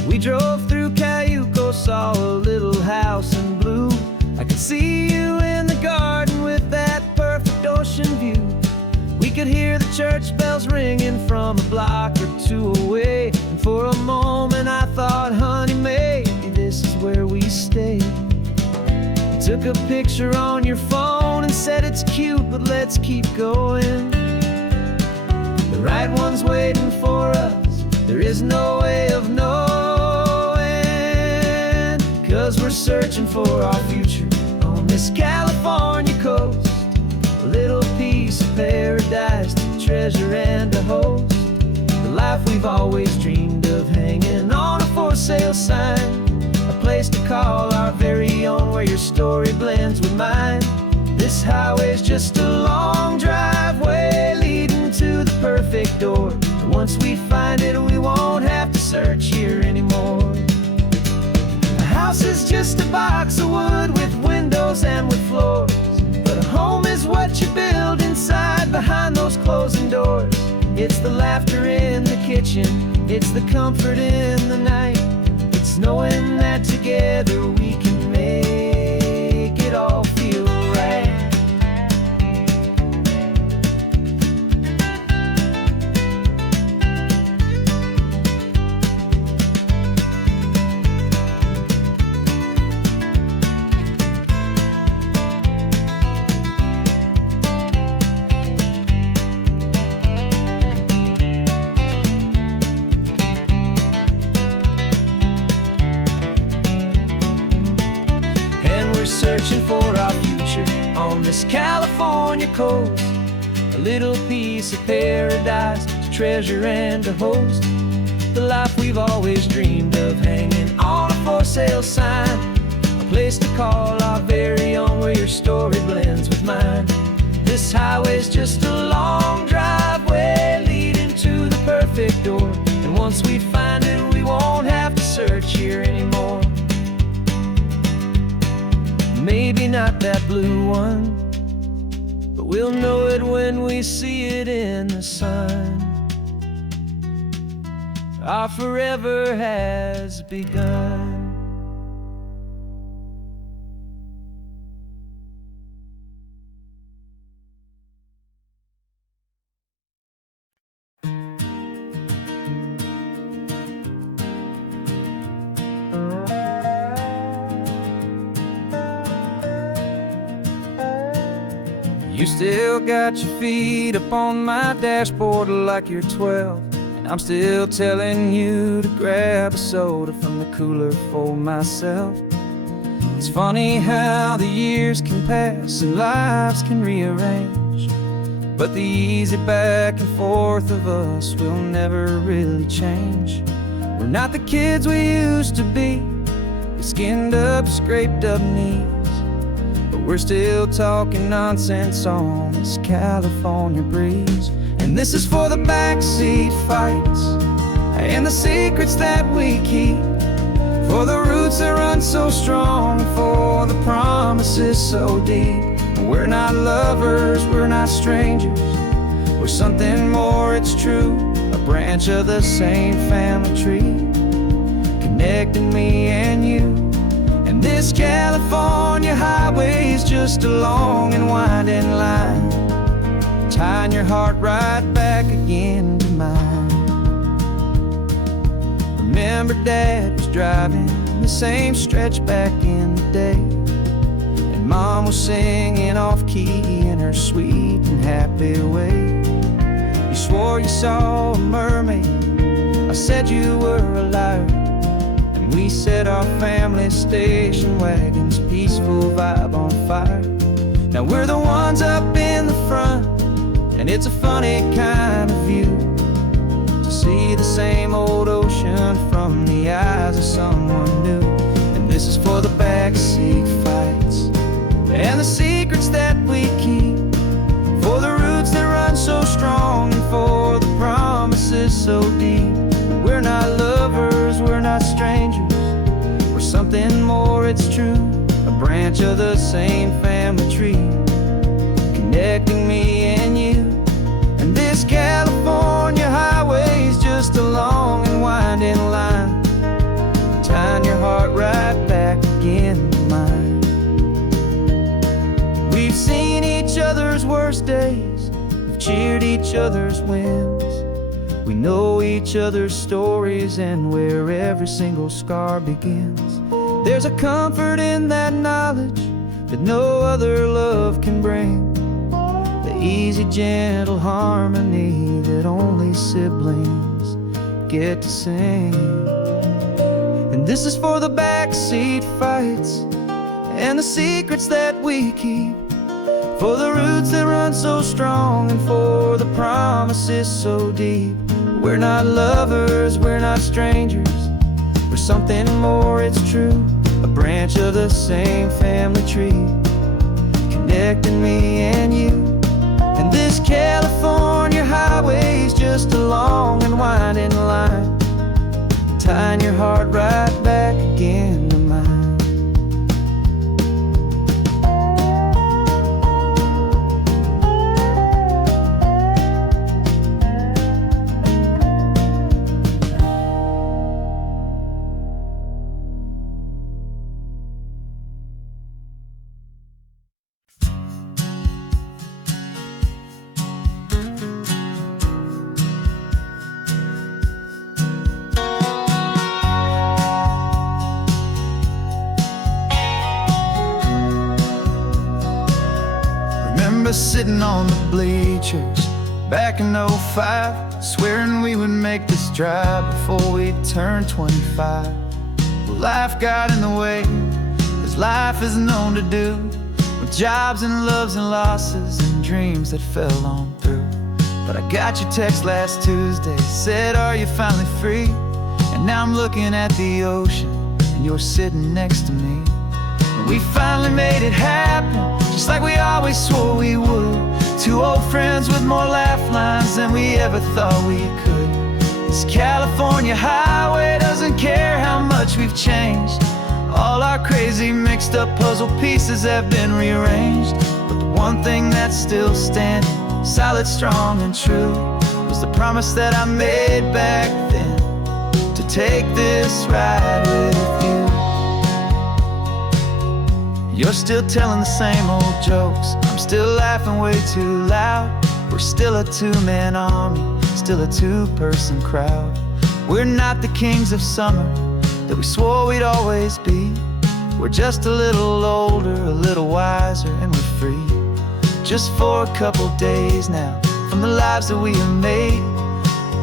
We drove through Cayuco, saw a little house in blue. I could see you in the garden with that perfect ocean view. We could hear the church bells ringing from a block or two away, and for a moment I thought, honey, maybe this is where we stay. You took a picture on your phone and said it's cute, but let's keep going. The right one's waiting for us, there is no way of knowing, 'cause we're searching for our future on this California coast, a little piece of paradise to treasure and to host, the life we've always dreamed of, hanging on a for sale sign, a place to call our very own, where your story blends with mine. This highway's just a long driveway leading to the perfect door, and once we find it, we won't have to search here anymore. A house is just a box of wood with windows and with floors, but a home is what you build inside behind those closing doors. It's the laughter in the kitchen, it's the comfort in the night, it's knowing that together we can make it all feel right. Searching for our future on this California coast, a little piece of paradise to treasure and to host, the life we've always dreamed of, hanging on a for sale sign, a place to call our very own, where your story blends with mine. This highway's just a long driveway leading to the perfect door, and once we find it, we won't have to search here anymore. Maybe not that blue one, but we'll know it when we see it in the sun. Our forever has begun. You still got your feet up on my dashboard like you're 12, and I'm still telling you to grab a soda from the cooler for myself. It's funny how the years can pass and lives can rearrange, but the easy back and forth of us will never really change. We're not the kids we used to be, with skinned up, scraped up knees, but we're still talking nonsense on this California breeze. And this is for the backseat fights and the secrets that we keep, for the roots that run so strong, for the promises so deep. We're not lovers, we're not strangers, we're something more, it's true. A branch of the same family tree, connecting me and you. And this California highway is just a long and winding line, tying your heart right back again to mine. Remember Dad was driving the same stretch back in the day, and Mom was singing off-key in her sweet and happy way. You swore you saw a mermaid, I said you were a liar, and we set our family station wagon's peaceful vibe on fire. Now we're the ones up in the front, and it's a funny kind of view to see the same old ocean from the eyes of someone new. And this is for the backseat fights and the secrets that we keep, for the roots that run so strong, and for the promises so deep. We're not lovers, we're not strangers, we're something more, it's true. A branch of the same family tree, connecting me and you. And this California highway is just a long and winding line, tying your heart right back again to mine. We've seen each other's worst days, we've cheered each other's wins, we know each other's stories and where every single scar begins. There's a comfort in that knowledge that no other love can bring, the easy, gentle harmony that only siblings get to sing. And this is for the backseat fights and the secrets that we keep, for the roots that run so strong, and for the promises so deep. We're not lovers, we're not strangers, we're something more, it's true. A branch of the same family tree, connecting me and you. And this California highway is just a long and winding line, tying your heart right back again to mine. Sitting on the bleachers back in '05, swearing we would make this drive before we turned 25. Well, life got in the way, as life is known to do, with jobs and loves and losses and dreams that fell on through. But I got your text last Tuesday, said, are you finally free? And now I'm looking at the ocean, and and you're sitting next to me. We finally made it happen, just like we always swore we would. Two old friends with more laugh lines than we ever thought we could. This California highway doesn't care how much we've changed. All our crazy mixed up puzzle pieces have been rearranged. But the one thing that's still standing, solid, strong, and true, was the promise that I made back then, to take this ride with you. You're still telling the same old jokes, I'm still laughing way too loud. We're still a two-man army, still a two-person crowd. We're not the kings of summer that we swore we'd always be. We're just a little older, a little wiser, and we're free. Just for a couple days now, from the lives that we have made,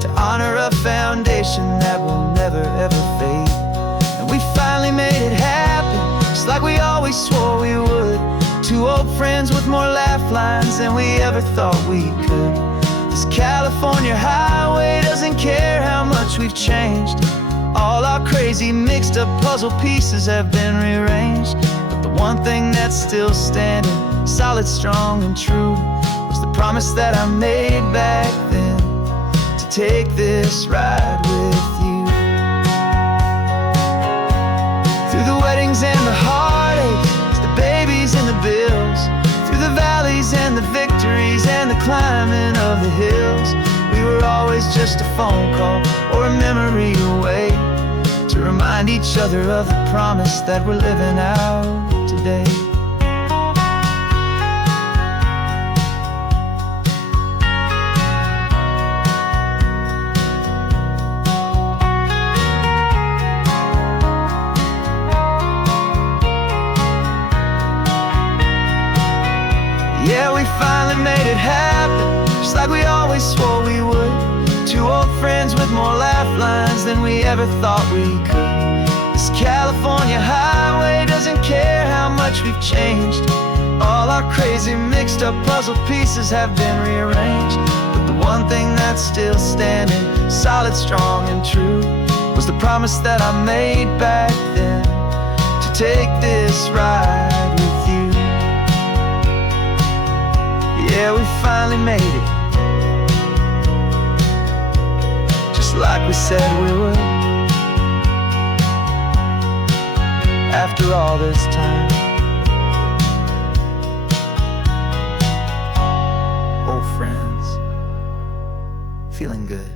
to honor a foundation that will never ever fade. And we finally made it happen, just like we always swore we would. Two old friends with more laugh lines than we ever thought we could. This California highway doesn't care how much we've changed. All our crazy mixed up puzzle pieces have been rearranged. But the one thing that's still standing, solid, strong, and true, was the promise that I made back then, to take this ride with you. Through the weddings and the heartaches, the babies and the bills, through the valleys and the victories and the climbing of the hills, we were always just a phone call or a memory away, to remind each other of the promise that we're living out today. Yeah, we finally made it happen, just like we always swore we would. Two old friends with more laugh lines than we ever thought we could. This California highway doesn't care how much we've changed. All our crazy mixed up puzzle pieces have been rearranged. But the one thing that's still standing, solid, strong, and true, was the promise that I made back then, to take this ride with you. Yeah, we finally made it, just like we said we would. After all this time, old friends, feeling good.